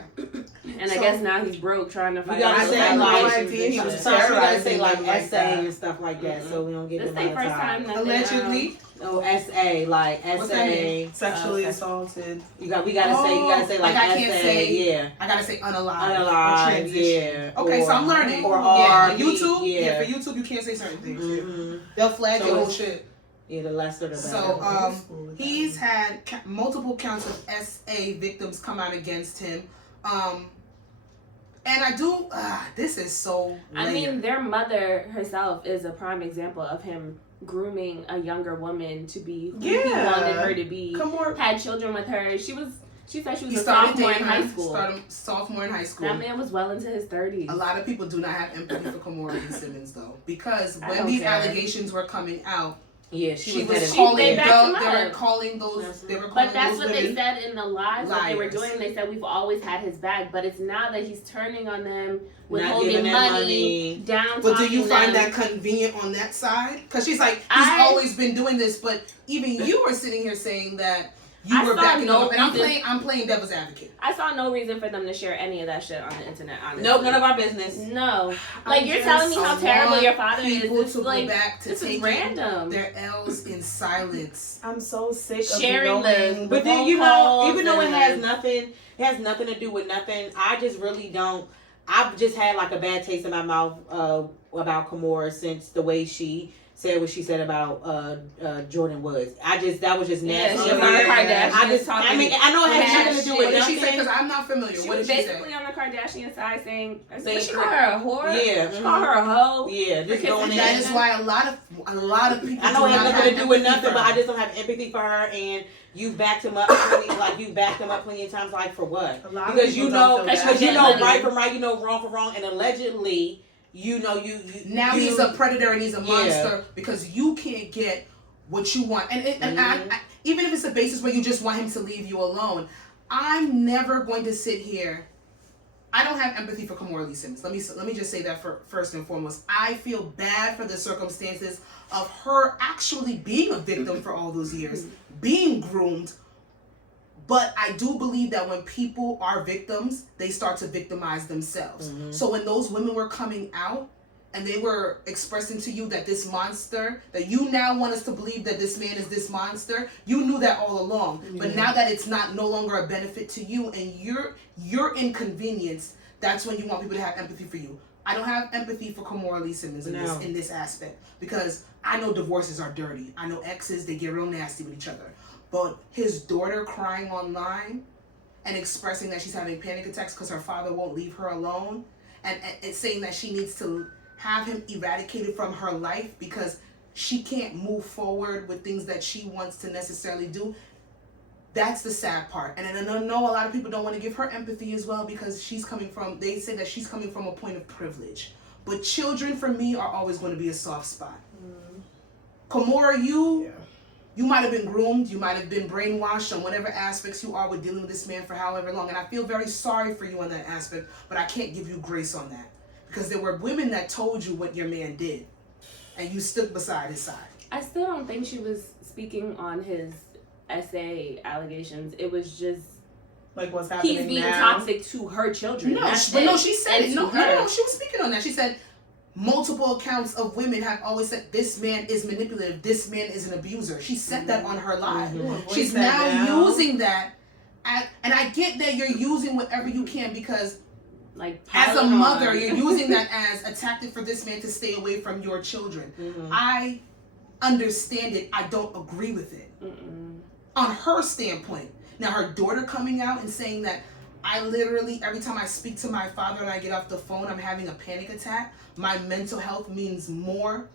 And I So- guess now he's broke trying to fight gotta out the say, like, allegations idea and he was shit. So we gotta say terrorizing like them like SA that. and stuff like that, so we don't get This them ain't out of first time time. that Allegedly. Oh, SA, like What's that SA. mean? Sexually Okay. assaulted. We gotta say like like I can't SA, say- yeah. I gotta say unalive. Or Unalive, transition. yeah. Okay, so Or- I'm learning. or yeah, RB, on YouTube. yeah. For YouTube, you can't say certain things. Mhm. They'll flag So your whole it's- shit. Yeah, the lesser the better. So, he's had multiple counts of SA victims come out against him. And I do, this is so I layered. mean, their mother herself is a prime example of him grooming a younger woman to be who he Yeah. wanted her to be. Come on. Had children with her. She said she was he a started sophomore in dating high her, school. sophomore in high school. That man was well into his 30s. A lot of people do not have empathy for Kamora Lee Simmons, though, because I when don't these care. allegations were coming out, yeah, she was was She- calling they backed him they up. were calling those But that's those what they women said in the lives that they were liars. doing. They said we've always had his back, but it's now that he's turning on them, Not withholding giving them money, down. But do you find them. that convenient on that side? Because she's like, he's I- always been doing this, but even you were sitting here saying that you I were saw backing no him up, and reason- I'm playing devil's advocate. I saw no reason for them to share any of that shit on the internet. Honestly, Nope, none of our business. No, like I you're just telling me how terrible want your father is. people It's to like go back to this is taking random. their L's in silence. I'm so sick of Sharing knowing the- But then phone you know, calls even though it and has nothing to do with nothing. I just really don't. I've just had like a bad taste in my mouth about Kamora since the way she said what she said about Jordan Woods. That was just Yeah, nasty. she was on the Yeah. Kardashians I mean, I know it has Trash nothing to do shit. with What did she say? nothing. Because I'm not familiar. She What was did she say? basically on the Kardashian side saying Saying she called her a whore. Yeah, She called her a hoe. Yeah, just Because going And in. that is why a lot of people. I know it do has not nothing to have do with empathy nothing, for but I her. just don't have empathy for her. And you backed him up, plenty of times. Like for what? A lot of Because people you don't know, feel bad. because you Yeah. know right from right, you know wrong from wrong, and allegedly, you know you Now you, he's a predator and he's a Yeah. monster because you can't get what you want. And I, even if it's a basis where you just want him to leave you alone, I'm never going to sit here. I don't have empathy for Kamora Lee Simmons. Let me just say that first and foremost. I feel bad for the circumstances of her actually being a victim for all those years, being groomed. But I do believe that when people are victims, they start to victimize themselves. Mhm. So when those women were coming out and they were expressing to you that this monster, that you now want us to believe that this man is this monster, you knew that all along. But now that it's no longer a benefit to you and you're inconvenienced, that's when you want people to have empathy for you. I don't have empathy for Kamora Lee Simmons in this aspect because I know divorces are dirty. I know exes, they get real nasty with each other. But his daughter crying online and expressing that she's having panic attacks because her father won't leave her alone and saying that she needs to have him eradicated from her life because she can't move forward with things that she wants to necessarily do. That's the sad part. And I know a lot of people don't want to give her empathy as well because they say that she's coming from a point of privilege. But children for me are always going to be a soft spot. Kamora, you might have been groomed, you might have been brainwashed on whatever aspects you are with dealing with this man for however long. And I feel very sorry for you on that aspect, but I can't give you grace on that. Because there were women that told you what your man did, and you stood beside his side. I still don't think she was speaking on his SA allegations. It was just like what's happening he's being now. toxic to her children. No, she said it. No, she was speaking on that. She said multiple accounts of women have always said this man is manipulative, this man is an abuser. She said that on her live. She's now using that, and I get that you're using whatever you can because like as a mother, you're using that as a tactic for this man to stay away from your children. I understand it. I don't agree with it. On her standpoint. Now, her daughter coming out and saying that I literally, every time I speak to my father and I get off the phone, I'm having a panic attack. My mental health means more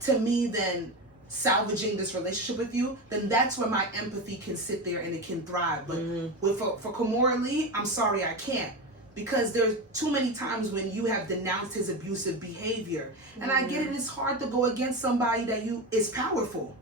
to me than salvaging this relationship with you. Then that's where my empathy can sit there and it can thrive. But for Kimora Lee, I'm sorry, I can't. Because there's too many times when you have denounced his abusive behavior. And I get it, it's hard to go against somebody that is powerful.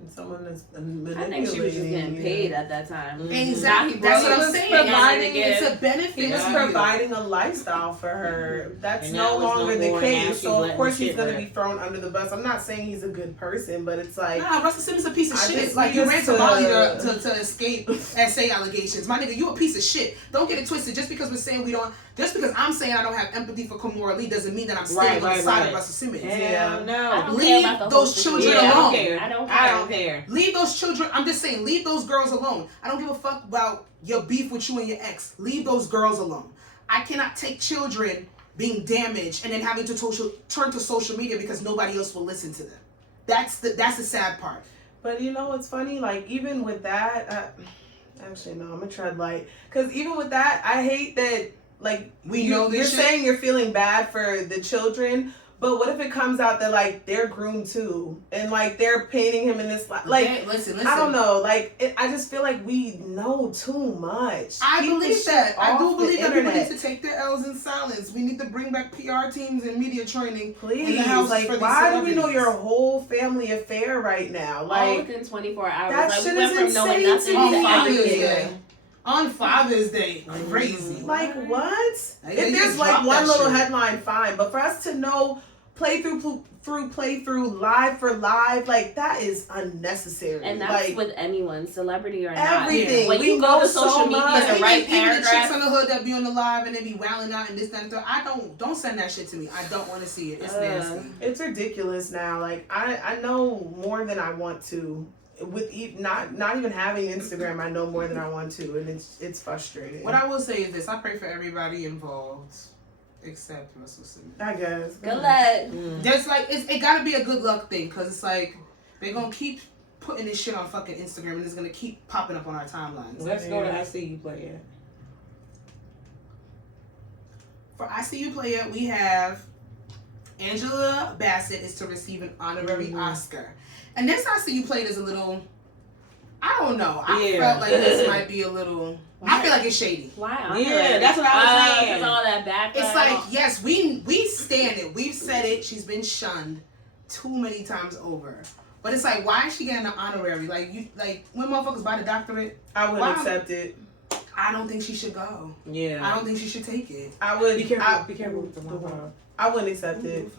And someone that's manipulating. I think she was just getting paid at that time. Exactly. That's what I'm saying. It's a benefit. He was providing a lifestyle for her. That's no longer the case. So of course he's going to be thrown under the bus. I'm not saying he's a good person, but it's like Russell Simmons a piece of shit. Like you ran to Bali to escape SA allegations. My nigga, you a piece of shit. Don't get it twisted. Just because we're saying just because I'm saying I don't have empathy for Kimora Lee doesn't mean that I'm standing on the side of Russell Simmons. Yeah, no. Leave those children alone. I don't care. Leave those children. I'm just saying, leave those girls alone. I don't give a fuck about your beef with you and your ex. Leave those girls alone. I cannot take children being damaged and then having to turn to social media because nobody else will listen to them. That's the sad part. But you know what's funny? Like even with that, actually no, I'm gonna tread light. Because even with that, I hate that. Like you're saying you're feeling bad for the children, but what if it comes out that like they're groomed too, and like they're painting him in this like listen. I don't know. Like I just feel like we know too much. I believe that. I do believe that people internet. need to take their L's in silence. We need to bring back PR teams and media training. Please, in the house like why do we know your whole family affair right now? Like all within 24 hours. that like, shit we went is from knowing insane nothing to me. On Father's Day, crazy. Like what? Like, If they there's just like dropped one that little shit. headline, fine. But for us to know playthrough, live for live, like that is unnecessary. And that's like, with anyone, celebrity or everything. not. When you go to social media to write even the chicks paragraphs, on the hood that be on the live and they be wilding out and this, that, and that. Don't send that shit to me. I don't want to see it. It's nasty. It's ridiculous now. Like I know more than I want to. With not even having Instagram, I know more than I want to, and it's frustrating. What I will say is this: I pray for everybody involved, except Russell Simmons. I guess. good luck. There's like it gotta be a good luck thing, cause it's like they're gonna keep putting this shit on fucking Instagram, and it's gonna keep popping up on our timelines. Let's go to I See You Play It. For I See You Play It, we have Angela Bassett is to receive an honorary Oscar. And this I See You Play It is a little, I don't know. I felt like this might be a little, I feel like it's shady. Why? Yeah, that's what I was saying. Because all that background. It's like, yes, we stand it. We've said it. She's been shunned too many times over. But it's like, why is she getting an honorary? Like when motherfuckers buy the doctorate, I wouldn't accept it. I don't think she should go. Yeah. I don't think she should take it. I would Be careful. Be careful with the one. I wouldn't accept it,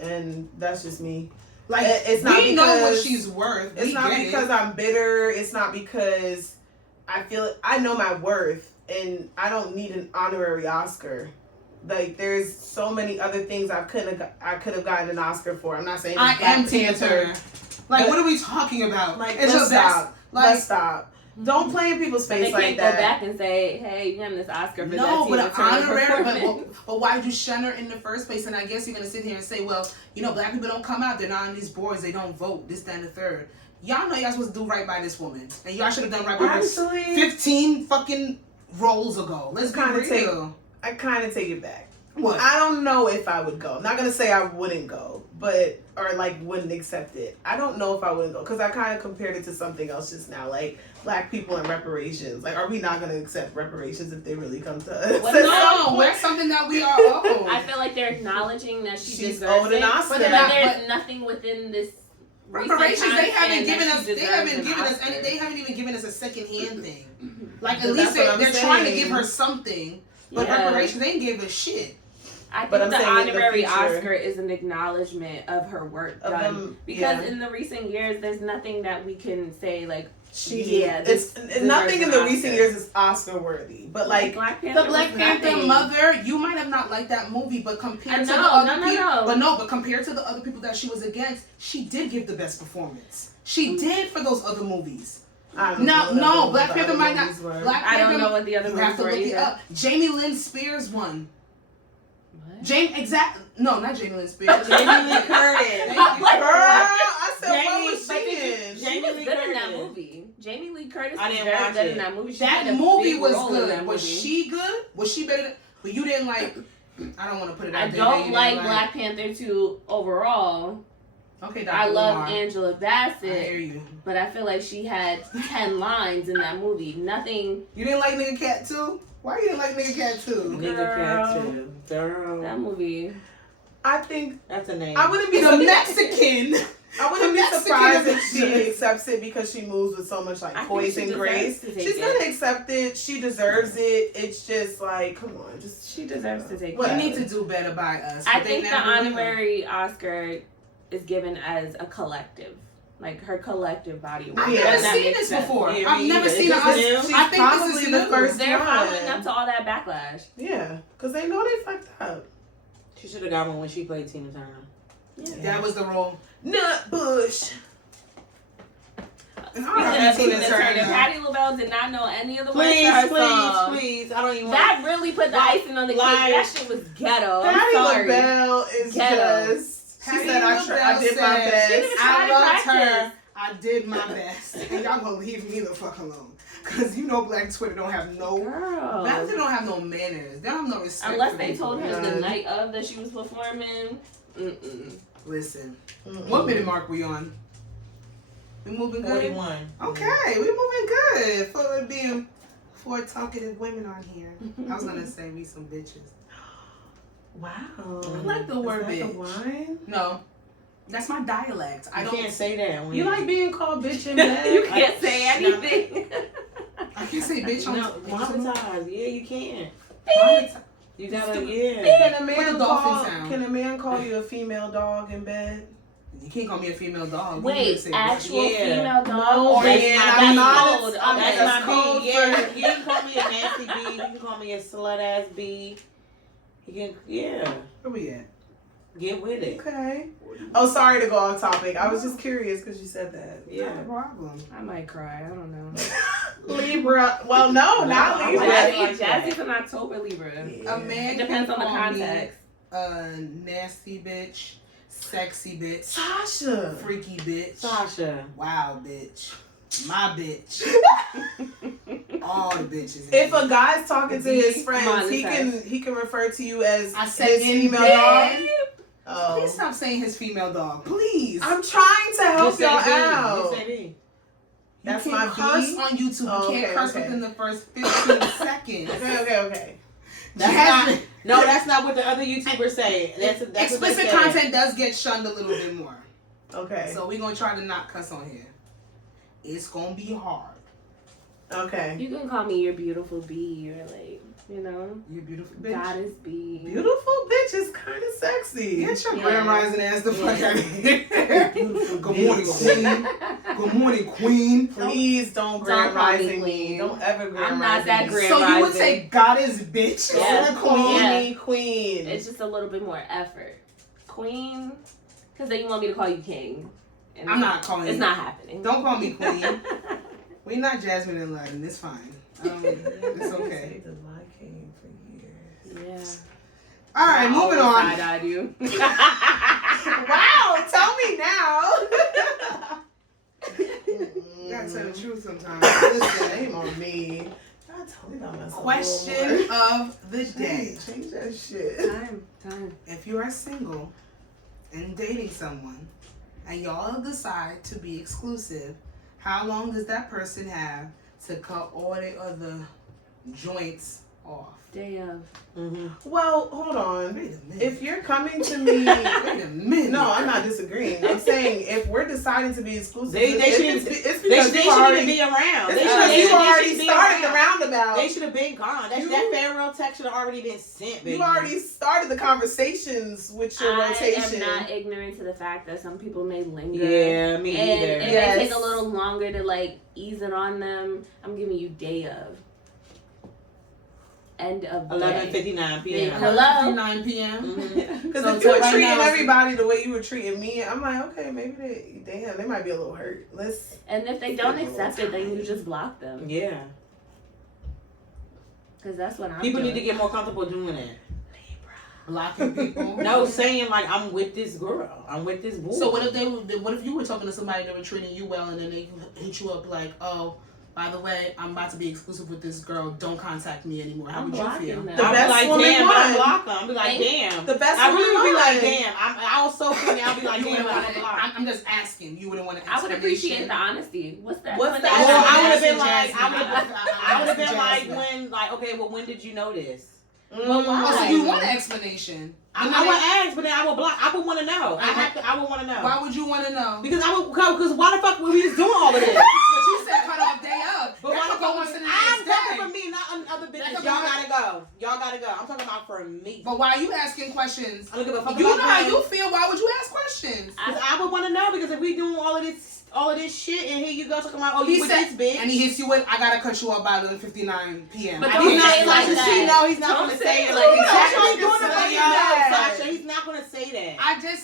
and that's just me. Like it's not we because, know what she's worth. It's not because I'm bitter. It's not because I know my worth, and I don't need an honorary Oscar. Like there's so many other things I could have gotten an Oscar for. I'm not saying I am Tina Turner. Like what are we talking about? Like it's let's stop. Let's stop. Mm-hmm. Don't play in people's face they like can't that. go back and say, "Hey, you got this Oscar for no, that but Tina an Turner honorary. performance." But why did you shun her in the first place? And I guess you're gonna sit here and say, "Well, you know, black people don't come out. They're not on these boards. They don't vote. This, that, and the third. Y'all know y'all supposed to do right by this woman, and y'all should have done right by her 15 fucking roles ago. Let's be real. I kind of take it back. What? I don't know if I would go. I'm not gonna say I wouldn't go, but or like wouldn't accept it. I don't know if I wouldn't go because I kind of compared it to something else just now, like black people and reparations. Like, are we not gonna accept reparations if they really come to us? Well, no, that's something that we are owed. I feel like they're acknowledging that she's owed an Oscar. but there's nothing within this reparations. times They haven't saying given that us. she They haven't deserves given an us any. Oscar. They haven't even given us a second hand thing. Like at But least that's what they're I'm trying to saying. give her something. But Yeah. reparations, they ain't gave us shit. I But I'm think the saying in the honorary future- Oscar is an acknowledgement of her work Of done. them, Because yeah. in the recent years, there's nothing that we can say like, It's deserves nothing in an the Oscar. recent years is Oscar worthy. But like Black Panther The Black was Panther nothing. mother, you might have not liked that movie, but compared to No, the other no, people, no. but compared to the other people that she was against, she did give the best performance. She did for those other movies. I don't know No, what Black the Panther other might not. movies were. Black I Panther, don't know what the other you have to movies look were it either. up. Jamie Lynn Spears won. What? No, not Jamie Lynn Spears. Jamie Lee Curtis. Girl, I said what Jamie- was she in? She was Lee good in that Curtis. movie. Jamie Lee Curtis I was didn't very watch good it. in that movie. She That had a movie big was role in that good. Was movie. she good? Was she better than? But you didn't like. I don't want to put it out I there. don't that you like didn't Black Panther 2 overall. Okay, Dr. I love Lamar. Angela I hear Bassett, you. but I feel like she had 10 lines in that movie. Nothing. You didn't like Nigga Cat 2? Why you didn't like Nigga Cat 2? Nigga cat too. Girl. That movie. I think That's a name. I wouldn't be The surprised. Mexican. I wouldn't be Mexican surprised is if she good. accepts it because she moves with so much like I think poise she and deserves grace. to take She's it. gonna accept it. She deserves it. It's just like, come on, just She deserves to take We Whatever. need to do better by us. I but they think the never will. honorary Oscar is given as a collective. Like her collective body work. I've Yeah. never Does that seen make this sense? before. Yeah, I've me never either. seen Is an this Oscar. new? She's I think probably this is the new. first They're one. following up to all that backlash. Yeah, because they know they fucked up. She should have got one when she played Tina Turner. That was the role. Nut Bush. And Speaking I of Tina Tina Turner, Turner. Patti LaBelle did not know any of the words Please, to her please, song. please. I don't even That really put the icing on the cake. Like- That shit was ghetto. I'm Patti sorry. LaBelle is Ghetto. just. She Patti said I LaBelle did my said, best. She didn't even try I to loved practice. her. I did my best. And y'all gonna leave me the fuck alone. Cause you know Black Twitter don't have no Girl. Black Twitter don't have no manners. They don't have no respect. Unless for they people. told her None. the night of that she was performing. Mm-mm. Listen. Mm-mm. What minute mark we on? We moving good? 41. Okay, we moving good for it being four talkative women on here. I was gonna say we some bitches. Wow. I like the word Is that bitch. the wine? No, that's my dialect. I I don't. can't say that. When You like being called bitch in bed? You can't say anything. I can't say bitch on. No, monetize. Yeah, you can. Monetize. You gotta, Stupid. yeah. Can a What man the dolphin call? sound? Can a man call you a female dog in bed? You can't call me a female dog. You Wait, can say actual Yeah. female dog? No, That's man, my- I'm that's not- cold. I'm Okay. not- That's my cold B. Yeah, for- you can call me a nasty B. You can call me a slut ass B. You can, yeah, Where we at? get with it. Okay. Oh, sorry to go off topic. I was just curious because you said that. Not Yeah. a problem. I might cry. I don't know. Libra. Well, no, not No, I Libra. like Jazzy, that. Jazzy's an October Libra. Yeah. A man It depends can on the call me context. a nasty bitch, sexy bitch, Sasha. freaky bitch, Sasha. wild bitch, my bitch, all the bitches. If a guy's talking to his Be friends, he monetized. can refer to you as I said his in female bed. dog. Oh. Please stop saying his female dog, please. I'm trying to help Just say y'all B. out. Just say B. That's you my can curse B? on YouTube. Oh, You can't okay, curse okay. within the first 15 seconds. Okay. That's Jasmine, not. No, that's not what the other YouTubers say. That's what they explicit say. content does get shunned a little bit more. Okay. So we're going to try to not cuss on here. It's going to be hard. Okay. You can call me your beautiful bee or like, you know, You beautiful bitch. goddess bee. Beautiful bitch is kind of sexy. Get your Yeah. grand rising ass the fuck Yeah. out of here. Beautiful Good morning, bitch. queen. Good morning, queen. Please don't grand call me rising me. queen. Don't ever grand I'm not rising that me. grand. So you would rising. say goddess bitch Yeah. instead of queen? Yeah. Queen. It's just a little bit more effort. Queen, because then you want me to call you king. And I'm not calling It's you. not happening. Don't call me queen. We're not Jasmine and Latin. It's fine. It's okay. The lie came for years. Yeah. All right, moving on. Side-eyed you. Wow, tell me now. You gotta tell the truth sometimes. Listen, Listen. shame on me. God, tell me about myself. Question of the day. Day. Change that shit. Time. If you are single and dating someone and y'all decide to be exclusive, how long does that person have to cut all the other joints off. Day of. Well, hold on. Wait a minute. If you're coming to me, Wait a minute. no, I'm not disagreeing. I'm saying if we're deciding to be exclusive, They shouldn't it's They because you shouldn't already, even be around. it's They because shouldn't- you they already shouldn't be started the around. roundabout. They should have been gone. That farewell text should have already been sent, baby. You already started the conversations with your I rotation. am not ignorant to the fact that some people may linger. Yeah, me and either. it Yes. may take a little longer to like ease it on them. I'm giving you day of. End of day. 11:59 p.m. Hello? 9 p.m. Because So if you were right treating now- everybody the way you were treating me, I'm like, okay, maybe they might be a little hurt. Let's. And if they don't accept it, then you just block them. Yeah. Because that's what I'm People doing. need to get more comfortable doing that. Blocking people. No, saying like I'm with this girl. I'm with this boy. So what if you were talking to somebody that were treating you well and then they hit you up like, oh, by the way, I'm about to be exclusive with this girl. Don't contact me anymore. How I'm would you blocking feel? them. The I'll be best like, woman damn, but I'm won. block them. I'll be like, damn. The best I really would be woman like, won. damn. I was so funny. I'll be like, You damn, wouldn't but want I'm to. block. I'm just asking. You wouldn't want to. I would appreciate the honesty. What's that? What's When that? they- Well, I Jazzy, would have been Jazzy, like, Jazzy. I would have been like, Jazzy. when, like, okay, well, when did you know this? Mm. But why? Oh, so you want an explanation? I would ask, but then I would block. I would want to know. I would want to know. Why would you want to know? Because because why the fuck were we just doing all of this? But you said cut off day up. But why the fuck was it? I'm talking for me, not on other bitches. That's Y'all okay. gotta go. Y'all gotta go. I'm talking about for me. But why are you asking questions? I don't give a fuck You know about how them. you feel. Why would you ask questions? Cause I would want to know, because if we doing all of this shit, and here you go talking about, oh, you He with said, this bitch. and he hits you with, I gotta cut you off by 11:59 p.m. But I don't can't say ask it like questions. that. She know he's not Don't gonna say say it it like like that. Sasha, Don't he's doing say it like that. that. Sasha, he's not gonna say that.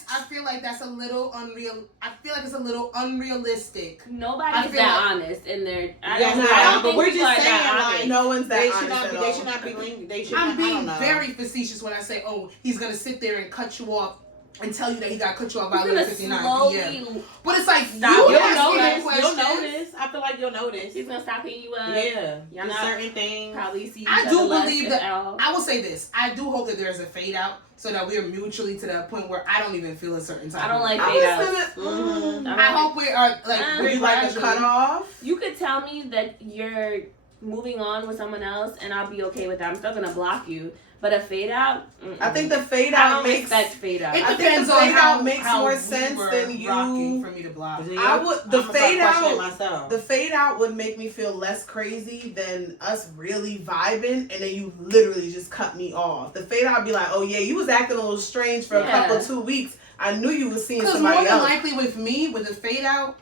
I feel like that's a little unreal. I feel like it's a little unrealistic. I Nobody's feel that like- honest in there. I Yes, don't, they I are, don't but think we're people just are that saying, honest. like, No one's that They honest should not at be. all. They should not be linked. They should. I'm not, I being don't know. very facetious when I say, oh, he's gonna sit there and cut you off and tell you that he got cut you off by He's gonna 11:59 p.m. slowly But it's like, stop. you You'll asking notice. questions. You'll notice. I feel like you'll notice. He's gonna stop hitting you up. Yeah. Y'all Just not certain things. probably see each I other do less, believe if that. at all. I will say this. I do hope that there's a fade out so that we're mutually to that point where I don't even feel a certain type I don't of like I fade was outs. gonna. Mhm. I hope we are like Uh, Would you like a gradually- cutoff? You could tell me that you're moving on with someone else, and I'll be okay with that. I'm still gonna block you, but a fade out. I think the fade I out don't makes. respect fade out. It I think depends the on fade how out makes how more we sense were than you- rocking for me to block. I would. The I'ma start fade questioning out. myself. The fade out would make me feel less crazy than us really vibing, and then you literally just cut me off. The fade out would be like, oh yeah, you was acting a little strange for a Yeah. couple 2 weeks. I knew you was seeing Because more somebody than else. likely with me, with the fade out,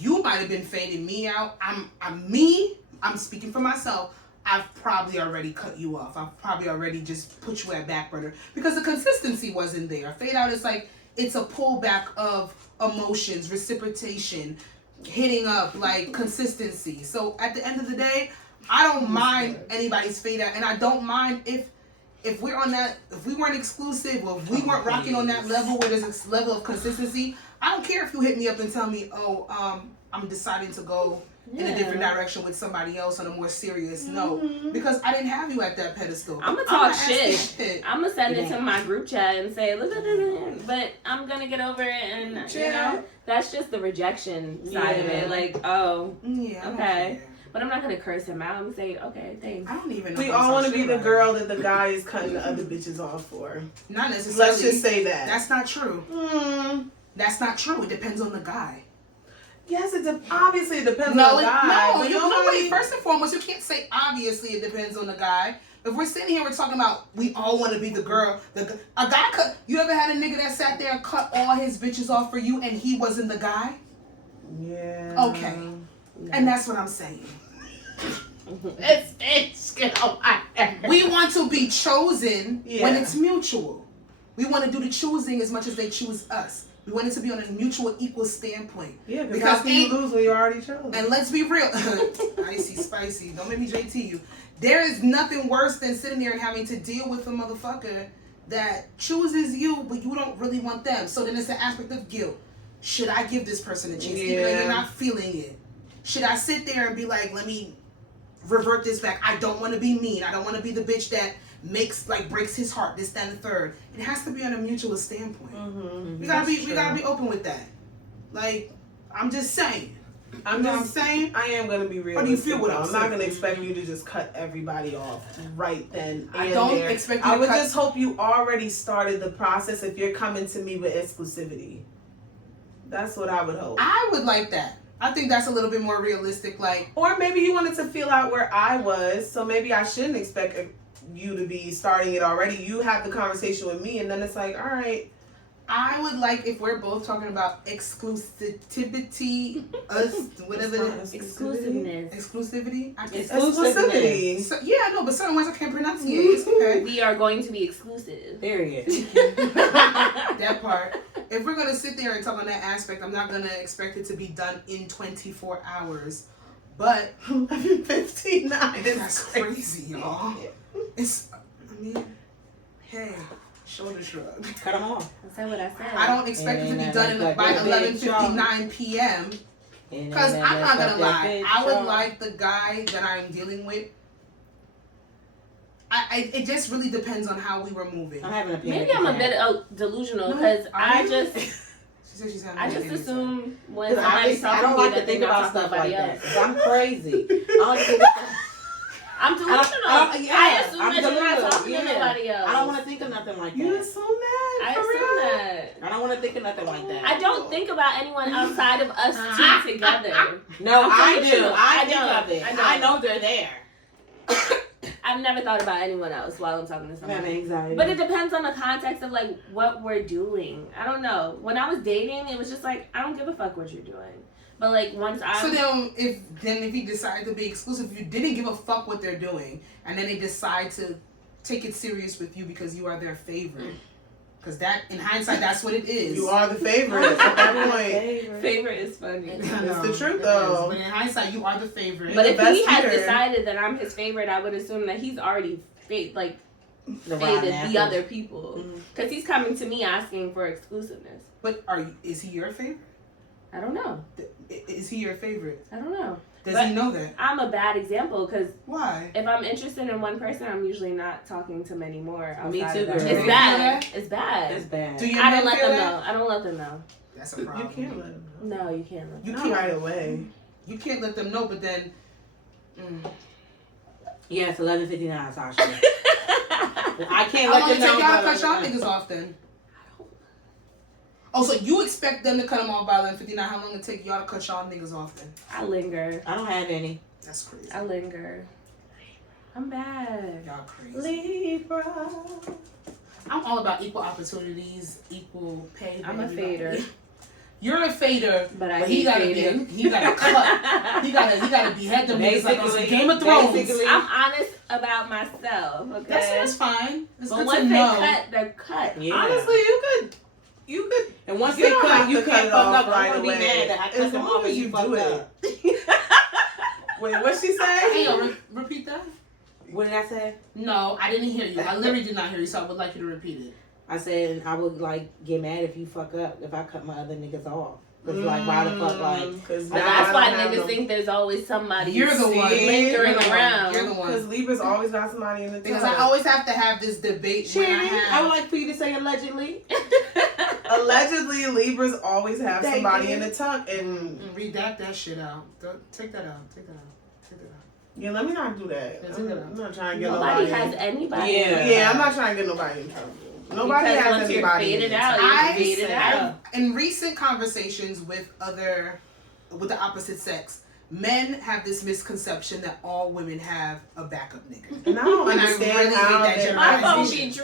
you might have been fading me out. I'm speaking for myself. I've probably already cut you off. I've probably already just put you at back burner because the consistency wasn't there. Fade out is like, it's a pullback of emotions, reciprocation, hitting up, like consistency. So at the end of the day, I don't mind anybody's fade out, and I don't mind if we're on that, if we weren't exclusive or if we weren't rocking on that level where there's a level of consistency. I don't care if you hit me up and tell me, oh, I'm deciding to go in a different direction with somebody else on a more serious note, because I didn't have you at that pedestal. I'm gonna talk ask shit. I'm gonna send it to my group chat and say, look at this, but I'm gonna get over it, and you know, that's just the rejection side of it. Like, oh, Yeah. I don't okay. care. But I'm not gonna curse him out. I'm gonna say, okay, thanks. I don't even know. We if all I'm want to sure be the about girl that the guy is cutting the other bitches off for. it. Not necessarily. Let's just say that. That's not true. That's not true. It depends on the guy. Yes, obviously it depends on the guy. but Wait. First and foremost, you can't say obviously it depends on the guy. If we're sitting here, we're talking about we all want to be the girl. A guy cut. You ever had a nigga that sat there and cut all his bitches off for you, and he wasn't the guy? Yeah. Okay. And that's what I'm saying. We want to be chosen when it's mutual. We want to do the choosing as much as they choose us. We want it to be on a mutual, equal standpoint. Yeah, because how can you lose when you already chose? And let's be real. Icy, spicy. Don't make me JT you. There is nothing worse than sitting there and having to deal with a motherfucker that chooses you, but you don't really want them. So then it's an aspect of guilt. Should I give this person a chance, even though you're not feeling it? Should I sit there and be like, let me revert this back? I don't want to be mean. I don't want to be the bitch that breaks his heart, this, that, and the third. It has to be on a mutual standpoint. We gotta be open with that. Like, I'm just saying. I'm just saying? I am gonna be real. How do you feel what I'm I'm not saying? gonna expect you to just cut everybody off right then. I don't there. expect you I to would cut. just hope you already started the process if you're coming to me with exclusivity. That's what I would hope. I would like that. I think that's a little bit more realistic. Like, Or maybe you wanted to feel out where I was, so maybe I shouldn't expect you to be starting it already. You have the conversation with me, and then it's like, all right. I would like if we're both talking about exclusivity, whatever it is. Exclusiveness. Exclusivity. So, yeah, I know, but certain words I can't pronounce yet. It's okay. We are going to be exclusive. Period. That part. If we're gonna sit there and talk on that aspect, I'm not gonna expect it to be done in 24 hours. But 11:59. that's crazy, y'all. It's, I mean, hey, shoulder shrug. Cut them off. That's not what I said. I don't expect it to be done by 11:59 p.m. Because I'm not gonna lie, I would like the guy that I'm dealing with. It just really depends on how we were moving. I'm having a panic Maybe I'm a attack. bit delusional because I just assume when somebody's I talking don't to me like to that they're think not about talking stuff about like anybody that. else. 'Cause I'm crazy. I'm delusional. yeah, I assume I'm that you're not delusional. talking to Yeah. nobody else. I don't want to think of nothing like that. You assume that? I For assume real? that. I don't want to think of nothing like that. I don't think about anyone outside of us two together. No, I'm I do. delusional. I think don't. of it. I I know they're there. I've never thought about anyone else while I'm talking to I'm having somebody. anxiety. But it depends on the context of like what we're doing. I don't know. When I was dating, it was just like I don't give a fuck what you're doing. But like once I So then if you decide to be exclusive, you didn't give a fuck what they're doing, and then they decide to take it serious with you because you are their favorite. Because that, in hindsight, that's what it is. You are the favorite at that point. favorite is funny. It's the truth, though. But in hindsight, you are the favorite. But the if he best had eater. decided that I'm his favorite, I would assume that he's already faded the other people. Because he's coming to me asking for exclusiveness. But is he your favorite? I don't know. Is he your favorite? I don't know. Does But he know that? I'm a bad example because Why? if I'm interested in one person, I'm usually not talking to many more. Me outside too, of that. girl. It's bad. It's bad. It's bad. Do your I men don't let feel them that? know. I don't let them know. That's a problem. You can't let him know. No, you can't let them You know. can't Right away. You can't let them know, but then. Yeah, it's 11:59, Sasha. I can't How let long them it know. take y'all to but- cut y'all niggas off then? Oh, so you expect them to cut them off by 11:59? How long it take y'all to cut y'all niggas off then? I linger. I don't have any. That's crazy. I linger. I'm bad. Y'all crazy. Libra. I'm all about equal opportunities, equal pay. I'm a everybody. fader. You're a fader, But I but he hate gotta fading. he gotta cut. He gotta behead them niggas like on some Basically. Game of Thrones. Basically. I'm honest about myself. Okay. That's fine. It's But good once to they know. cut, they're cut. Yeah. Honestly, you could. And once You they don't cut, have you to cut can't it fuck off up. I'm right gonna be away. mad that I As cut them long off as and you you fucked do it. up. Wait, what'd she Hey, say? yo, repeat that. What did I say? No, I didn't hear you. I literally did not hear you, so I would like you to repeat it. I said I would like get mad if you fuck up if I cut my other niggas off. Cause like why the fuck like Cause But now that's I why don't have niggas no- think there's always somebody You're the one. lingering You're the one. around. You're the one. Because Libra's always got somebody in the Because tub. I always have to have this debate when Shannon, I I would have. like for you to say allegedly. Allegedly, Libras always have Thank somebody you. in the tuck, and Redact that shit out. Take that out. Take that out. Take that out. yeah, let me not do that. Yeah, take that out. I'm not trying to get Nobody nobody. has anybody. Yeah. Yeah, I'm not trying to get nobody in trouble. Nobody Because has once you're anybody. faded in the out, tuck. you're I faded out. in recent conversations with the opposite sex, men have this misconception that all women have a backup nigga. And I don't And I understand really how hate that that My phone generalization. be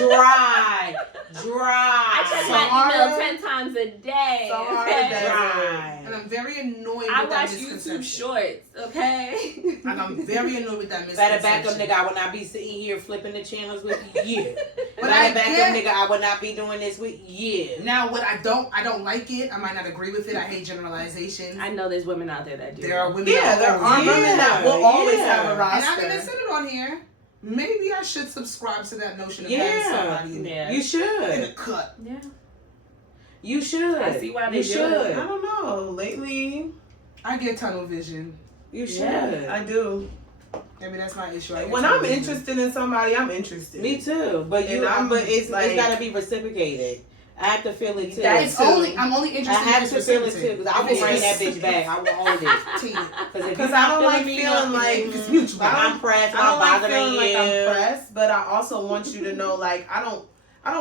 dry. Dry. I check Sorry. my email 10 times a day. Sorry, Okay? Dad. And I'm very annoyed I with that watch YouTube misconception. shorts. Okay. And I'm very annoyed with that Better misconception. backup nigga, I will not be sitting here flipping the channels with you. But Better I backup get- nigga, I will not be doing this with you. Now, what I don't like it. I might not agree with it. I hate generalizations. I know there's women out there that do. There are women. Yeah, that there are always- women that will always Yeah. have a And roster. I even said it on here. Maybe I should subscribe to that notion of Yeah. having somebody in, Yeah. You in should. a cut. Yeah. You should. I see why they you do should. it. I don't know. Lately, I get tunnel vision. You should. Yeah. I do. Maybe that's my issue. I get When tunnel I'm vision. interested in somebody, I'm interested. Me too. But And I'm but it's like- gotta be reciprocated. I have to feel it too. That's I'm only interested I have in to feel it too because I will bring that bitch back. I will hold it. Because I don't like feeling like it's mutual. I'm pressed. I don't like bothering feeling like you. I'm pressed, but I also want you to know, like, I don't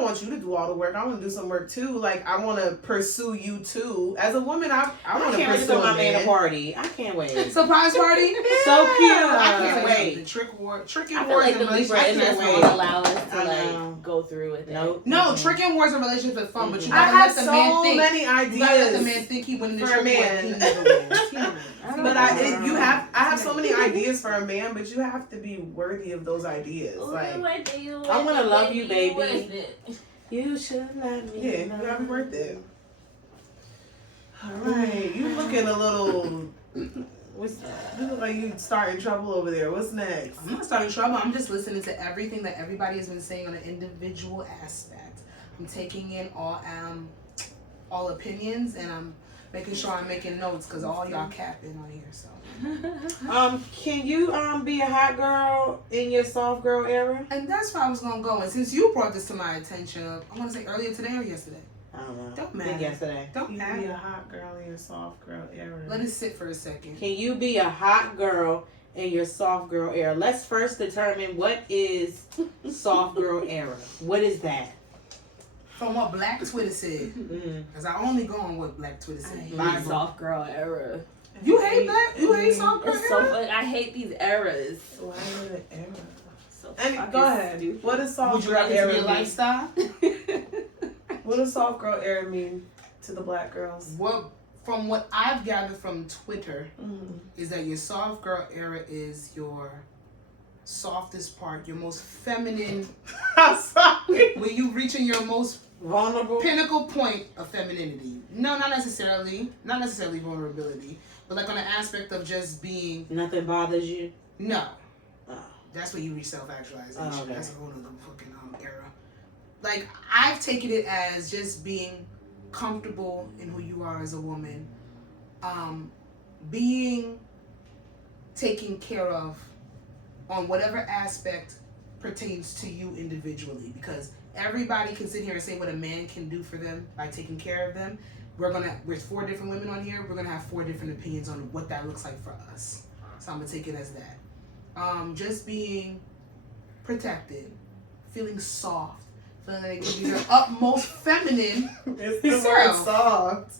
want you to do all the work. I want to do some work too. Like, I want to pursue you too. As a woman, I want to can't wait to pursue throw a my man a man. party. I can't wait. Surprise party. So cute. I I can't wait. The tricky I feel like the Libra in us won't allow us to like go through with it. Nope. No, tricking wars in relationships are fun, but you I gotta have let the man so think. many You gotta let the man ideas think he winning the for a trick war. man. He never wins. He never wins. But I have so many ideas for a man, but you have to be worthy of those ideas. Like, I'm gonna love you, baby. You should let me. yeah, you gotta be worth it. All right, you looking a little. You look like you starting trouble over there. What's next? I'm not starting trouble. I'm just listening to everything that everybody has been saying on an individual aspect. I'm taking in all opinions, and I'm making sure I'm making notes because all y'all capping on here. So. Can you be a hot girl in your soft girl era? And that's where I was gonna go. And since you brought this to my attention, I want to say earlier today or yesterday. I don't know. Don't I think matter. yesterday. Don't You be matter. a hot girl in your soft girl era. Let it sit for a second. Can you be a hot girl in your soft girl era? Let's first determine what is soft girl era. What is that? From what Black Twitter said, Mm. because I only go on what Black Twitter said. My soft girl era. You hate Black? You hate soft girl It's so era? like I hate these eras. Why the era? So And fucking go ahead. stupid. What does soft Would you girl like it to era be a mean? lifestyle? What does soft girl era mean to the black girls? Well, from what I've gathered from Twitter, Mm. is that your soft girl era is your softest part, your most feminine, I'm sorry. when you reaching your most Vulnerable. pinnacle point of femininity. No, not necessarily vulnerability, but like on an aspect of just being. Nothing bothers you. No, Oh. that's when you reach self-actualization. Oh, okay. That's a whole other fucking era. Like I've taken it as just being comfortable in who you are as a woman, being taken care of on whatever aspect pertains to you individually, because everybody can sit here and say what a man can do for them by taking care of them. We're 4 different women on here. We're gonna have 4 different opinions on what that looks like for us. So I'm gonna take it as that. Just being protected, feeling soft, feeling like it can be their utmost feminine, It's the word soft.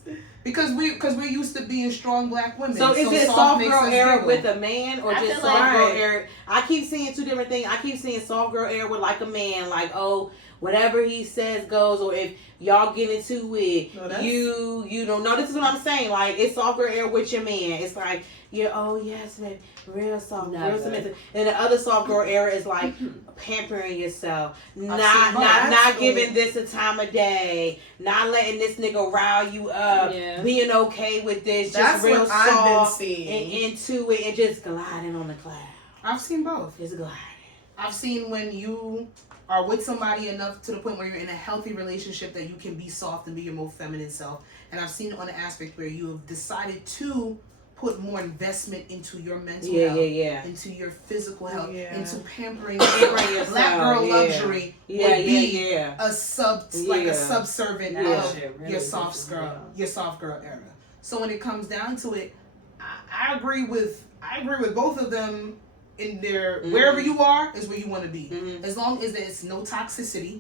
because we're used to being strong black women. So is it soft makes girl us era giggle. with a man or I just feel soft like- girl era? I keep seeing 2 different things. I keep seeing soft girl era with like a man, like, oh, whatever he says goes, or if y'all get into it, No, that's- you don't know. This is what I'm saying. Like, it's soft girl era with your man. It's like, yeah, oh yes, baby, real soft, real Never. submissive. And the other soft girl era is like pampering yourself, seen not both. giving this a time of day, not letting this nigga rile you up, Yeah. being okay with this, That's just real what I've been soft seeing. and into it and just gliding on the cloud. I've seen both. Just gliding. I've seen when you are with somebody enough to the point where you're in a healthy relationship that you can be soft and be your most feminine self. And I've seen it on the aspect where you have decided to put more investment into your mental health, into your physical health, Yeah. into pampering Pampering yourself. yourself, Black girl yeah. luxury Yeah, would be yeah. a Yeah. subservient Yeah. of Shit really your soft pisses me girl, off. your soft girl era. So when it comes down to it, I agree with both of them. In their wherever you are is where you want to be. Mhm. As long as there's no toxicity,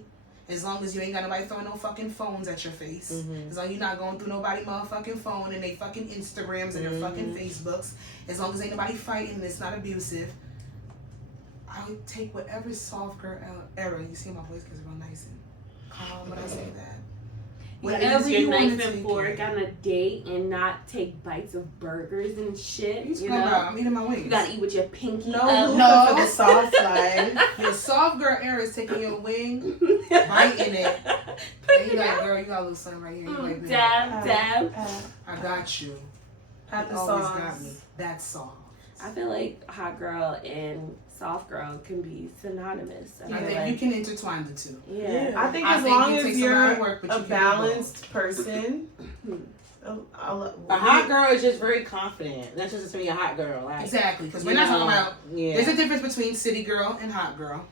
as long as you ain't got nobody throwing no fucking phones at your face, Mhm. as long as you're not going through nobody motherfucking phone and they fucking Instagrams and their fucking Facebooks, as long as ain't nobody fighting and it's not abusive, I would take whatever soft girl era. You see my voice gets real nice and calm when I say that. Whatever Use you your want knife to and take fork it. on a date and not take bites of burgers and shit. You You talking know, about? I'm eating my wings. you gotta eat with your pinky No, up. hookah for the soft life. Your soft girl era is taking your wing, biting it. And you like, girl, you got a little something right here. You like, Dab, dab. I got you. Pat the You always sauce. got me. That's soft. I feel like hot girl and soft girl can be synonymous. I feel think like, you can intertwine the two. yeah. I think I as think long it as takes a lot of you're work, but a you can do balanced person, A hot girl is just very confident. That's just to me a hot girl. Like, Exactly, because you we're not know, talking about. Yeah. There's a difference between city girl and hot girl.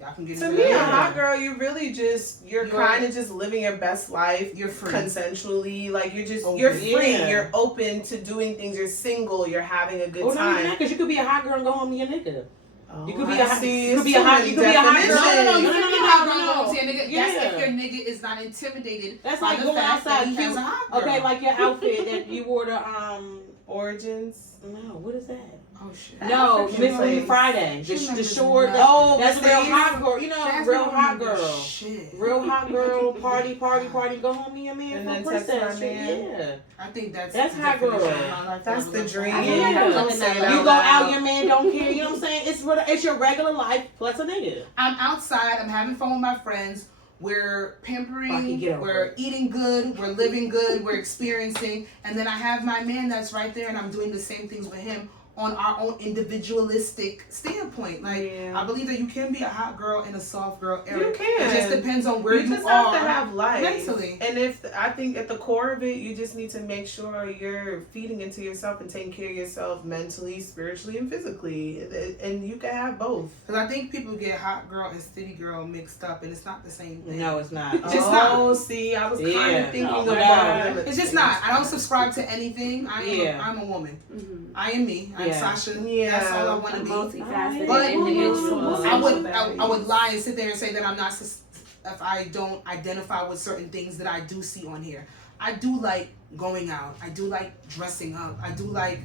Y'all can get To into me, a that. hot girl, you're kind of just living your best life. You're free. Consensually. Like, you're Open. free. Yeah. You're open to doing things. You're single. You're having a good Not even time. that, because you could be a hot girl and go home to your nigga. Oh, You could be I a hot- see. you could be It's a hot- too you many could be a hot girl. definitions. No, you No, can no, be no, hot no, girl no. going to your nigga. Yeah. That's if your nigga is not intimidated. That's by like the going fact that outside. he has a hot girl. Okay, like your outfit that you wore to Origins. no, what is that? Oh shit. No, African Miss place. Friday. The remembers short. nothing. Oh, That's the real sleeves. hot girl. You know, Jasmine real hot remembers girl. Shit. Real hot girl. Party. Go home to your man And for then a text princess. my man. Yeah. I think that's That's the hot definition girl. of my life. That's the dream. Yeah. Don't say that You out go out, loud. your man don't care. You know what I'm saying? It's your regular life plus a nigga. I'm outside. I'm having fun with my friends. We're Fucking pampering. get over We're it. eating good. We're living good. We're experiencing. And then I have my man that's right there, and I'm doing the same things with him on our own individualistic standpoint. Like, Yeah. I believe that you can be a hot girl and a soft girl era. You can. It just depends on where you, just are have to have life mentally. And I think at the core of it, you just need to make sure you're feeding into yourself and taking care of yourself mentally, spiritually, and physically. And you can have both. Because I think people get hot girl and city girl mixed up, and it's not the same thing. No, it's not. It's just not. See, I was kind Yeah. of thinking No, of yeah. that. It's just not. I don't subscribe to anything. Yeah. I'm a woman. Mm-hmm. I am me. I'm Yeah. Sasha. Yeah. That's all I want to A be. multifaceted But individual. I would lie and sit there and say that I'm not if I don't identify with certain things that I do see on here. I do like going out. I do like dressing up. I do like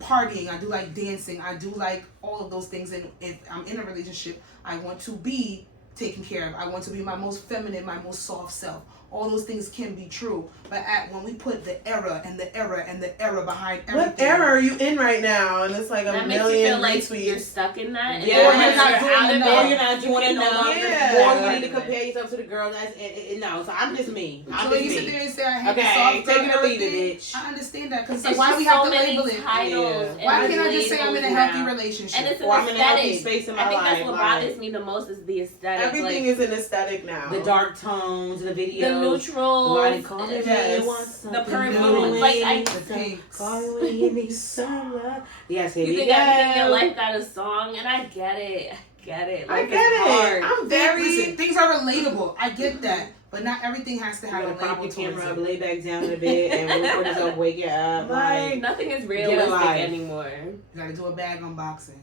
partying. I do like dancing. I do like all of those things. And if I'm in a relationship, I want to be taken care of. I want to be my most feminine, my most soft self. All those things can be true, but when we put the era and the era and the era behind everything, What era are you in right now? And it's like a That makes you million feel like retweets. you're stuck in that. And Yeah. then Or when you're not you're doing out of enough. it, Or you're not doing you can no enough. longer Yeah. do Or it. you need to compare yourself to the girl that's no. So I'm just me. I'm So just you sit me. there and say I hate the Okay, soft take it or leave it, everything. bitch. I understand that because It's why just we have so to many label it? titles. Yeah. and Why can't I just say I'm in a healthy labels now. relationship? And it's an Or I'm in a healthy aesthetic. space in my I think life. that's what like, bothers me the most is the aesthetic. Everything like, is an aesthetic now. the dark tones, the the videos. neutrals, Like, call me Yes. when you want the something perfume. new. Like, The pinks. Call me when you need some love. Yes, here you we think go. everything in your life got a song, and I get it. I Life get is it. hard. I'm very. Listen, things are relatable. I get that, but not everything has to You have gotta a prop label your towards camera up, it. lay back down in the bed, and when record yourself, wake you up. Like, Nothing is Get realistic alive. anymore. You gotta do a bag unboxing.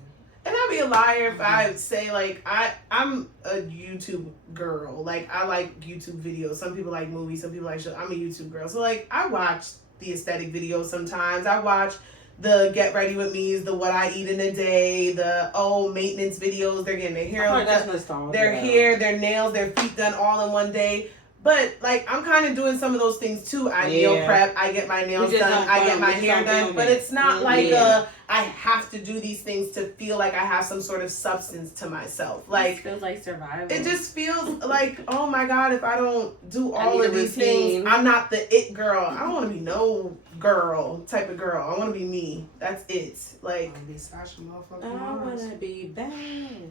And I'd be a liar if I say like I'm a YouTube girl. Like I like YouTube videos. Some people like movies. Some people like shows. I'm a YouTube girl. So like I watch the aesthetic videos sometimes. I watch the get ready with me's, the what I eat in a day, the maintenance videos. They're getting their hair, I thought that's nostalgia. their hair, their nails, their feet done all in one day. But like I'm kind of doing some of those things too. I meal Yeah. prep. I get my nails We just done. don't I film- get my we just hair don't done. film But it. it's not like Yeah. I have to do these things to feel like I have some sort of substance to myself. Like It feels like survival. it just feels like, oh my God, if I don't do I all need of a these routine. things, I'm not the it girl. I don't want to be no girl type of girl. I want to be me. That's it. Like I'm be Sasha motherfucking I Mars. wanna be bad.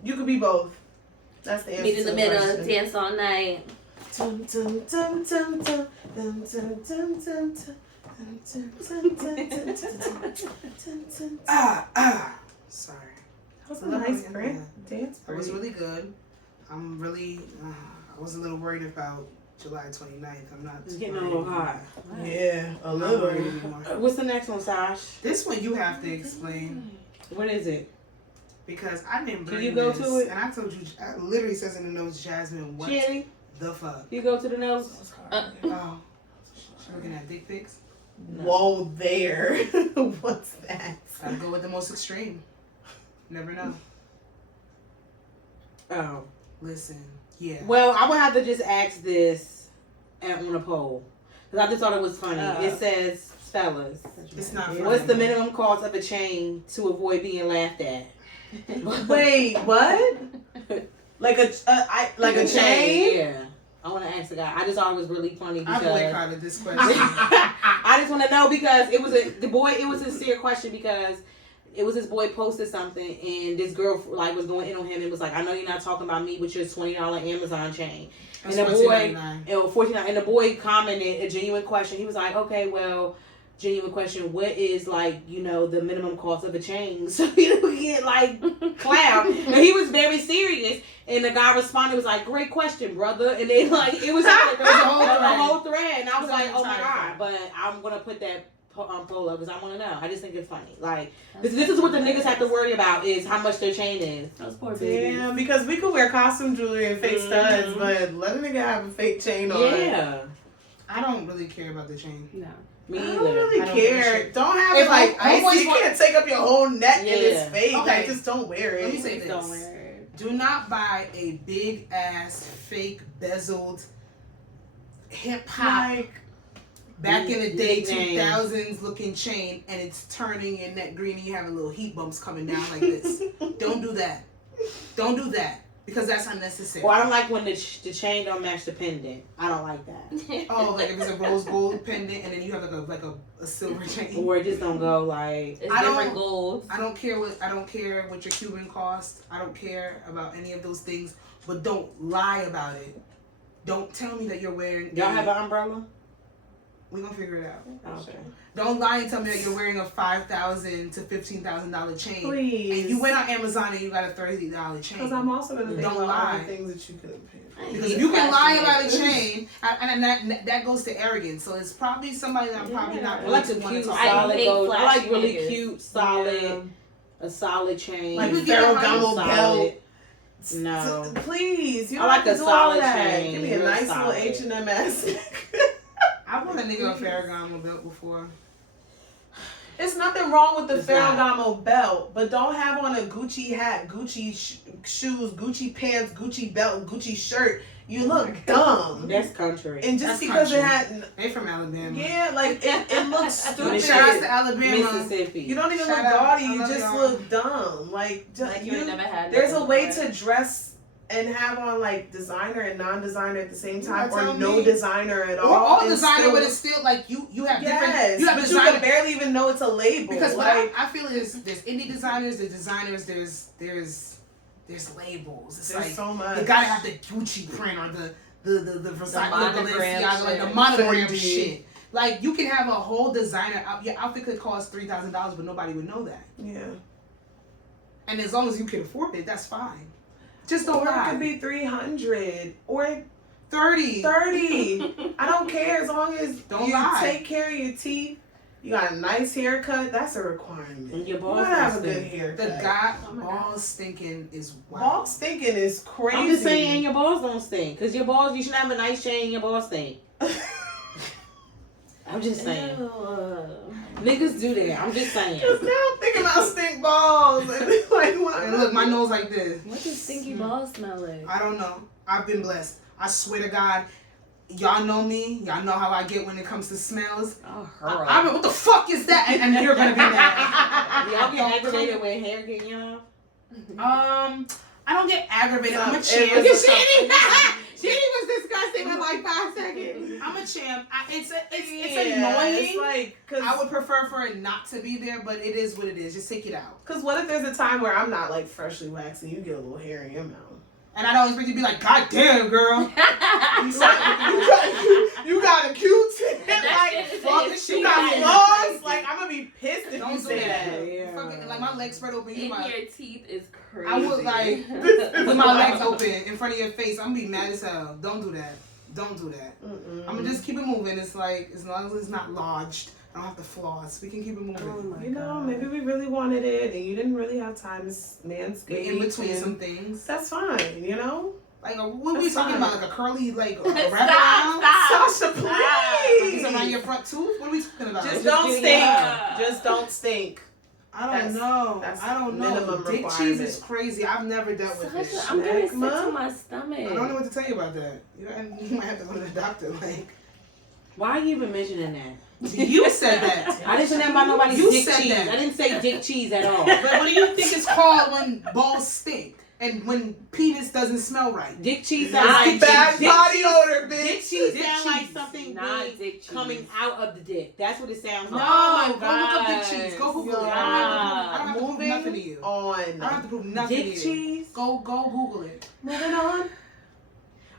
you could be both. That's the answer. Meet in to the middle, question. dance all night. Dun, dun, dun, dun, dun, dun, dun, dun, dun, dun. Sorry. That was a nice dance. It was break. really good. I'm really, I was a little worried about July 29th. I'm not. It's getting a little hot. Yeah, a I'm not little. worried anymore. What's the next one, Sash? This one you have to explain What is it? because I didn't bring Can you go this, to it? and I told you, it literally says in the notes, Jasmine, what Jenny, the fuck? you go to the nose. Oh, she looking at dick pics? Whoa there. What's that? Gotta go with the most extreme. Never know. Oh. Listen, yeah. Well, I would have to just ask this on a poll. Because I just thought it was funny. It says, fellas, It's not funny. what's the minimum cost of a chain to avoid being laughed at? Wait, what? Like a chain? Yeah. I want to ask the guy. I just thought it was really funny I because boycotted this question. I just want to know because it was a sincere question because it was this boy posted something and this girl like was going in on him and was like, I know you're not talking about me with your $20 Amazon chain. That's And the boy, $14.99. $14, and the boy commented a genuine question. He was like, okay, well, genuine question. What is like, the minimum cost of a chain? So he brilliant like clown. And he was very serious. And the guy responded, was like, "Great question, brother." And then like it was like there was a whole thread. And I was like, "Oh my god!" But I'm gonna put that poll up because I want to know. I just think it's funny. Like this is what the niggas have to worry about is how much their chain is. Those poor babies. Damn, because we could wear costume jewelry and fake studs, but let a nigga have a fake chain on. Yeah. I don't really care about the chain. No. Me I either. don't really care. Don't have If it like homeboys icy. You can't take up your whole neck and it's fake. Okay. Like, just don't wear it. Let me say Please don't wear it. Do not buy a big ass fake bezeled hip hop Like, back in the day Big names. 2000s looking chain and it's turning your neck green and you have a little heat bumps coming down like this. Don't do that. Don't do that because that's unnecessary. Well, I don't like when the chain don't match the pendant. I don't like that. Oh, like if it's a rose gold pendant and then you have like a silver chain. Or it just don't go like. It's I don't- different goals. I don't care what your Cuban cost. I don't care about any of those things. But don't lie about it. Don't tell me that you're wearing. Y'all have an umbrella? We're gonna figure it out. Okay. Don't lie and tell me that you're wearing a $5,000 to $15,000 chain. please. And you went on Amazon and you got a $30 chain. Because I'm also going to think Don't about all lie. the things that you could have paid for. Because if you can lie about a chain, and that goes to arrogance. So it's probably somebody that I'm probably not I really like a want to cute talk I about. solid hate gold. I like flashy really niggas. cute, solid, a solid chain. Like You a can get a Ferragamo solid. belt. No. Please, you I don't like have a to do all solid that. chain, Give me a real nice solid. little H&M-esque. I bought a nigga a Ferragamo belt before. There's nothing wrong with the It's not. Ferragamo belt, but don't have on a Gucci hat, Gucci shoes, Gucci pants, Gucci belt, and Gucci shirt. You look dumb. That's country. And just That's because it country. had, They from Alabama. yeah, like it looks stupid. Shout out to Alabama. Mississippi. You don't even Shout look out. gaudy. I You love just y'all. look dumb. Like, just, Like you ain't never had. there's a nothing way before. to dress and have on like designer and non-designer at the same time, Yeah, or tell no me. designer at all. Or all and designer, still- but it's still like you have different. yes, You have but you designer can barely even know it's a label. because what like, I feel is there's indie designers, there's labels. It's there's like so much. you gotta have the Gucci print or the Versace, monogram Balenciaga, like shit. the monogram Fendi. shit. Like you can have a whole designer out. Your outfit could cost $3,000, but nobody would know that. Yeah. And as long as you can afford it, that's fine. Just don't Or it lie. could be 300 or 30. 30. I don't care as long as Don't you lie. take care of your teeth. You got a nice haircut. That's a requirement. And your You balls gotta have a don't good stink. haircut. The guy Oh my balls stinking is wild. Ball stinking is crazy. I'm just saying your balls don't stink. Because your balls, you should have a nice chain and your balls stink. I'm just saying. Ew. Niggas do that. I'm just saying. Cause now I'm thinking about stink balls and like what? And look, my nose like this. What does stinky balls smell like? I don't know. I've been blessed. I swear to God. Y'all know me. Y'all know how I get when it comes to smells. Oh, I mean, what the fuck is that? And you're gonna be mad. Y'all get aggravated when hair get young? I don't get aggravated. I'm a It champ. was a Shanny was disgusting for like 5 seconds. I'm a champ. It's Yeah, annoying. It's like, I would prefer for it not to be there, but it is what it is. Just take it out. Cause what if there's a time where I'm not like freshly waxed and you get a little hair in your mouth? And I don't expect you to be like, God damn, girl. You got a Q-tip. That Like, shit fuck is this shit. too You got bad. flaws. Like, I'm gonna be pissed if Don't you do say that. that. Yeah. Fucking, like my legs spread open. You In my, your teeth is crazy. I would like with my legs open in front of your face. I'm gonna be mad as hell. Don't do that. Don't do that. I'm gonna just keep it moving. It's like as long as it's not lodged, I don't have to floss. We can keep it moving. Oh my You know, God. maybe we really wanted it and you didn't really have time to manscape. We're in between and some things. That's fine, you know? Like what are we That's talking fine. about? Like a curly like Stop, wraparound? stop. Sasha, It's please! around your front tooth? What are we talking about? Just Just don't getting stink. out. Just don't stink. I That's- don't know. that's I don't know. minimum Dick cheese requirement. is crazy. I've never dealt with this. Sasha, I'm getting sick Schmegma? to my stomach. I don't know what to tell you about that. You might have to go to the doctor. Like Why are you even mentioning that? you said that. I didn't say nothing about nobody's You dick said cheese. that. I didn't say dick cheese at all. But what do you think it's called when balls stink and when penis doesn't smell right? Dick cheese Nah, sounds like Bad dick body cheese. odor, Dick bitch. cheese Dick sounds like cheese. something Not big dick cheese. coming out of the dick. That's what it sounds No, like. my go look up dick gosh. cheese. Go Google it. Yo. I don't have to prove Moving nothing to you. I on. don't have to prove nothing to Dick you. cheese? Go Google it. Moving on.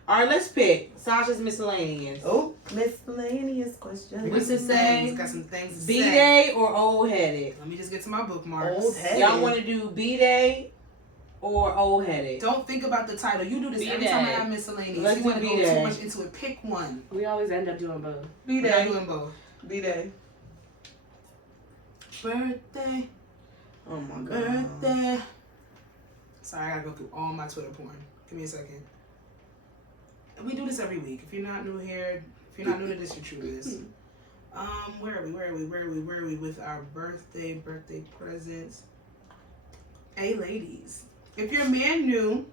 All right, let's pick. Sasha's miscellaneous. Oh, miscellaneous question. What's it say? Got some things to B-Day or old headed? Let me just get to my bookmarks. Old headed. Y'all want to do B-Day or old headed? Don't think about the title. You do this every B-Day. time I have miscellaneous. Let's You do want to go B-Day. too much into it. Pick one. We always end up doing both. We're not doing both. B-Day. Birthday. Oh my god. Birthday. Sorry, I gotta go through all my Twitter porn. Give me a second. We do this every week. If you're not new here, if you're not new to this, you're true to this. Where are we with our birthday presents? Hey ladies, if your man knew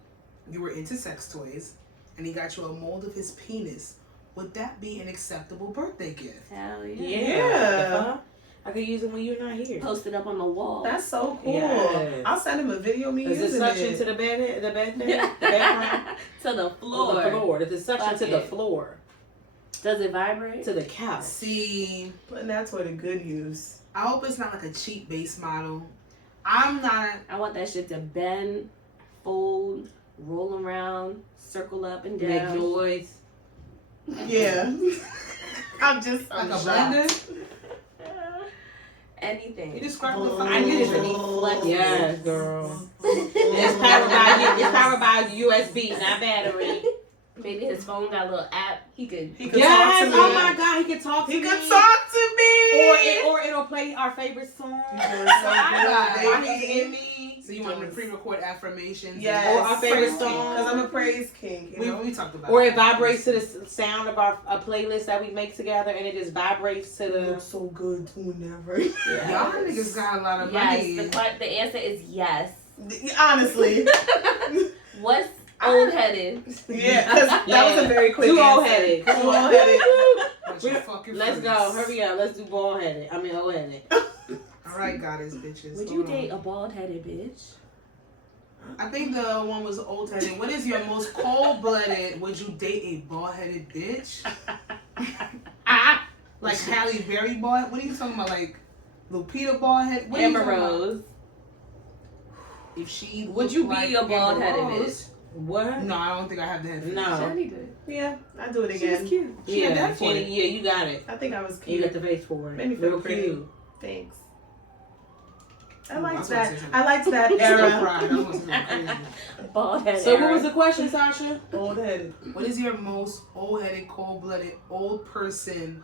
you were into sex toys and he got you a mold of his penis, would that be an acceptable birthday gift? Hell Yeah. I could use it when you're not here. Post it up on the wall. That's so cool. Yes. I'll send him a video of me Does it using suction it. to the bed, the bathroom? To the floor. The floor. Does it suction to the Fuck it. floor? Does it vibrate? To the couch? See, Putting that toward a good use. I hope it's not like a cheap base model. I'm not. I want that shit to bend, fold, roll around, circle up and Make down. noise. Yeah. I'm just Like a shocked. blender? Anything. You described the I need it to be fucking flexible. Yes, girl. It's powered by USB, not battery. Maybe his phone got a little app. He could. He could Yes. talk to me. Oh my god, he could talk to He me. could talk to me. Or it'll play our favorite song. You're doing so good, Why he's baby. in me. So you want to pre-record affirmations? Yes. Or our favorite Praise song. Because I'm a praise king. You know? We talked about Or it. it vibrates to the sound of a playlist that we make together, and it just vibrates to It the. looks so good whenever. Y'all niggas got a lot of Yes. money. The answer is yes. Honestly. What's old-headed? Yeah, because that was a very quick Too answer. old-headed. Too old-headed. Bunch of fucking Let's freaks. go. Hurry up. Let's do bald headed. I mean, old headed. All right, goddess bitches. Would Hold you on. date a bald-headed bitch? I think the one was old-headed. What is your most cold-blooded? Would you date a bald-headed bitch? Like Halle Berry bald? What are you talking about? Like Lupita bald-head? What are you Amber talking about? Rose. If she Would you looked be like a bald-headed Amber Rose- bitch? What? No, I don't think I have the head. for that. No. Johnny did. Yeah, I'll do it She's again. cute. She had Yeah, that for it. yeah, you got it. I think I was You cute. got the face for it. Made me feel Real pretty. cute. Thanks. I Ooh, liked was that. gonna say I liked that Still era. cried. I was crazy. Bald-headed. So, what was the question, Sasha? Old headed. What is your most old-headed, cold-blooded, old person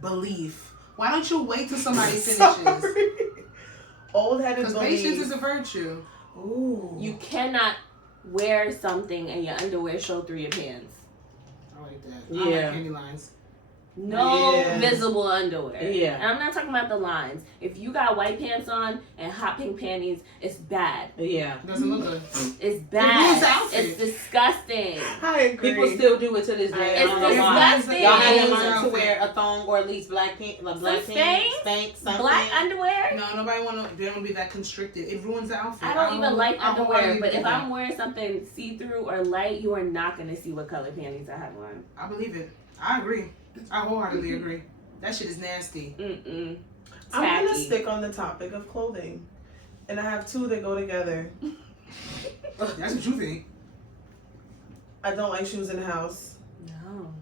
belief? Why don't you wait till somebody finishes? Old headed Because patience is a virtue. Ooh. You cannot wear something and your underwear show through your pants. I like that. I Yeah. like candy lines. No Yeah. visible underwear. Yeah. And I'm not talking about the lines. If you got white pants on and hot pink panties, it's bad. Yeah. It doesn't look good. It's ruins bad. the outfit. It's disgusting. I agree. People still do it to this day. It's I don't know why. disgusting. Y'all had in It mind to ruins wear a thong or at least black pants, spank, something. Black underwear? No, nobody they don't want to be that constricted. It ruins the outfit. I don't even like I don't underwear, wanna but do if that. I'm wearing something see-through or light, you are not going to see what color panties I have on. I believe it. I agree. I wholeheartedly agree. That shit is nasty. Mm-mm. I'm gonna Tacky. stick on the topic of clothing, and I have two that go together. That's what you think. I don't like shoes in the house, No.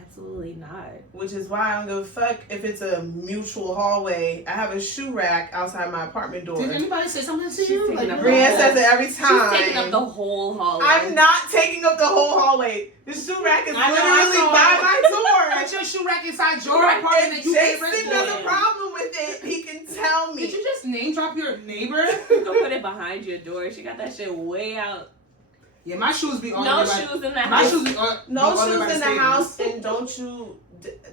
Absolutely not. which is why I don't give a fuck if it's a mutual hallway. I have a shoe rack outside my apartment door. Did anybody say something to She's you? taking up Brienne says it every She's time. taking up the whole hallway. I'm not taking up the whole hallway. The shoe rack is I know, literally I saw by it. my door. Put your shoe rack inside your apartment If that you pay rent Jason for. has a problem with it, he can tell me. Did you just name drop your neighbor? You can put it behind your door. She got that shit way out. Yeah, my shoes be all No over my- shoes in the My house. shoes be No all over shoes my in the stadium. house, and don't you?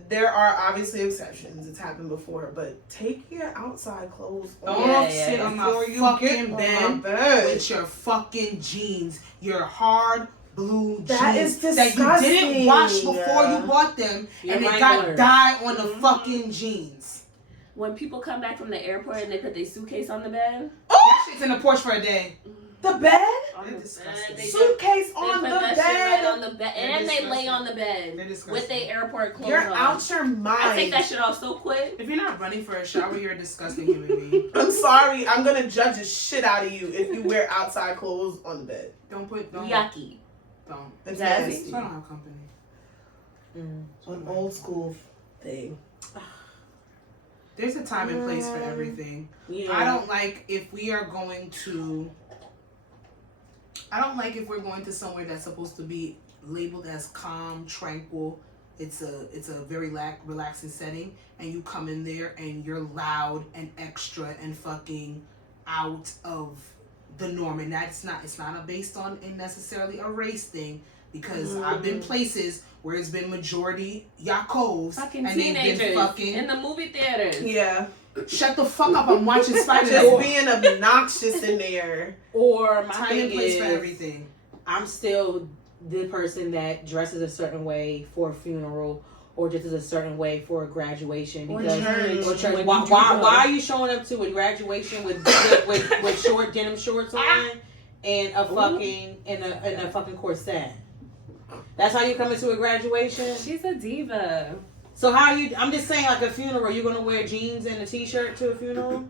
There are obviously exceptions. It's happened before, but take your outside clothes Don't off Yeah, sit on before my you fucking get on bed my bed. with your fucking jeans, your hard blue That jeans is that you didn't disgusting. wash before you bought them, Your and they mind got blurred. dye on the fucking jeans. When people come back from the airport and they put their suitcase on the bed. That shit's in the porch for a day. The bed, On They're the disgusting. bed. suitcase They on put the that shit right bed. on the bed. They're And they lay disgusting. on the They're bed disgusting. with their airport clothes You're on. out your mind. I take that shit off so quick. If you're not running for a shower, you're a disgusting human being. I'm sorry. I'm gonna judge the shit out of you if you wear outside clothes on the bed. Don't. Yucky. Don't. It's Jazzy? nasty. I don't have company. An old school thing. There's a time and place for everything. Yeah. I don't like if we are going to. I don't like if we're going to somewhere that's supposed to be labeled as calm, tranquil. It's a very relaxing setting, and you come in there and you're loud and extra and fucking out of the norm, and that's not. It's not based on necessarily a race thing, because I've been places where it's been majority Yakovs Fucking and they've teenagers been fucking. in the movie theaters. Yeah. Shut the fuck up! I'm watching Spider-Man. Just being obnoxious in there. Or my Time thing and place is, for everything. I'm still the person that dresses a certain way for a funeral, or dresses a certain way for a graduation. Or Because church. or church. When Why, you do why, go. why are you showing up to a graduation with short denim shorts on and a fucking and a fucking corset? That's how you come into a graduation. She's a diva. So how you? I'm just saying, like a funeral, you're gonna wear jeans and a t-shirt to a funeral.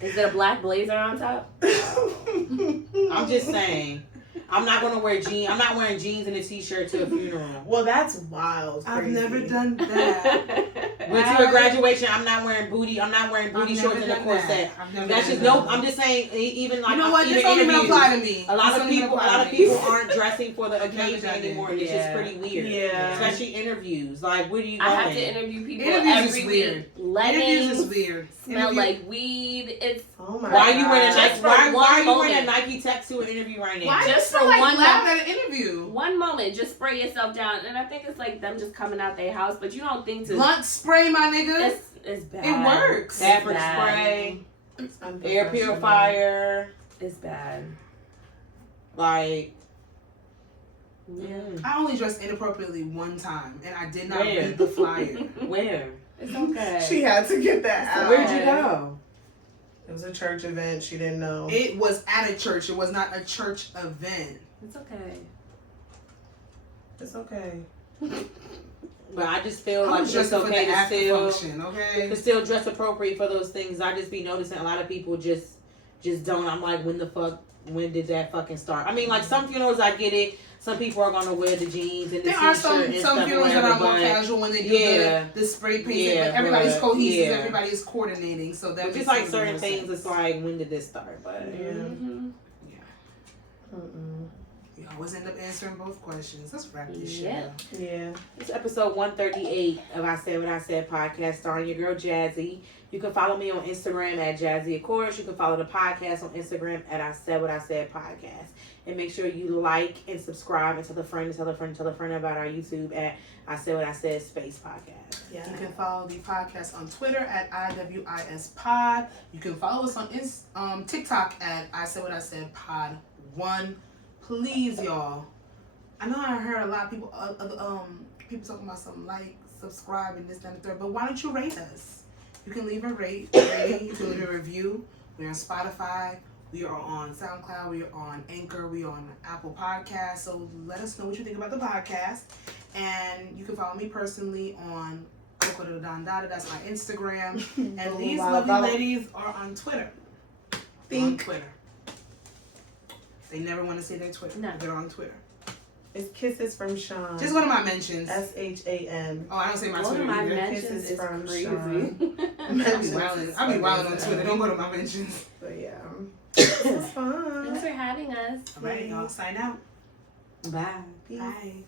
Is there a black blazer on top? I'm just saying. I'm not gonna wear jeans. I'm not wearing jeans and a t-shirt to a funeral. Well, that's wild. I've crazy. never done that. Went to a graduation. I'm not wearing booty. I'm not wearing booty I've shorts never and a done corset. that. I've never That's done just that. no. I'm just saying. Even like You know what? This even don't even interviews, apply to me. A lot This of don't even people. A apply lot to of me. people aren't dressing for the I've never occasion done that. anymore. It's just Yeah. pretty weird. Yeah. Especially interviews. Like, where do you I going? have to interview people Interviews every is week. weird. Leggings Interviews is weird. smell Interview- like weed. It's Oh my Why are you wearing a God. Just Nike? for Why one are you wearing a moment. Nike tech to an interview right now? Why Just you for feel like one loud at an interview? one moment. Just spray yourself down, and I think it's like them just coming out their house, but you don't think to. Blunt spray, my nigga. It's bad. It works. It's Fabric bad. spray, It's air unprofessional. purifier, It's bad. like. Yeah. I only dressed inappropriately one time, and I did not Where? read the flyer. Where? It's okay. She had to get that out. Where'd you go? It was a church event. She didn't know. It was at a church. It was not a church event. It's okay. It's okay. But I just feel I like was it's dressing for okay the to after still function, okay? to still dress appropriate for those things. I just be noticing a lot of people just don't. I'm like, when did that fucking start? I mean, like some funerals, I get it. Some people are gonna wear the jeans and the There are t-shirt some and funerals stuff or that whatever, are more but casual when they do yeah. the spray painting, Yeah, but everybody's but, cohesive, yeah. everybody is coordinating, so that just makes like a little certain more things, sense. it's like, when did this start? But Yeah. Mm-hmm. Mm-mm. You always end up answering both questions. Let's wrap this shit Yeah. up. Yeah. it's episode 138 of I Said What I Said podcast, starring your girl Jazzy. You can follow me on Instagram at Jazzy, of course. You can follow the podcast on Instagram at I Said What I Said podcast. And make sure you like and subscribe and tell a friend, tell a friend, tell a friend about our YouTube at I Said What I Said Space Podcast. Yeah. You can follow the podcast on Twitter at IWISPod. You can follow us on TikTok at I Said What I Said Pod 1. Please, y'all. I know I heard a lot of people people talking about something like, subscribe, and this, that, and the third, but why don't you rate us? You can leave a rating, you can leave a review. We're on Spotify, we are on SoundCloud, we are on Anchor, we are on Apple Podcasts, so let us know what you think about the podcast. And you can follow me personally on KAYTRANADA, that's my Instagram. And these lovely ladies are on Twitter. On Twitter. They never want to say their Twitter. No. They're on Twitter. It's Kisses from Sean. Just go to my mentions. SHAN. Oh, I don't say my One Twitter of my either. mentions Kisses is from crazy. Sean. I be wilding on Twitter. Don't go to my mentions. But yeah. This was fun. Thanks for having us. All right, y'all. Sign out. Bye. Bye.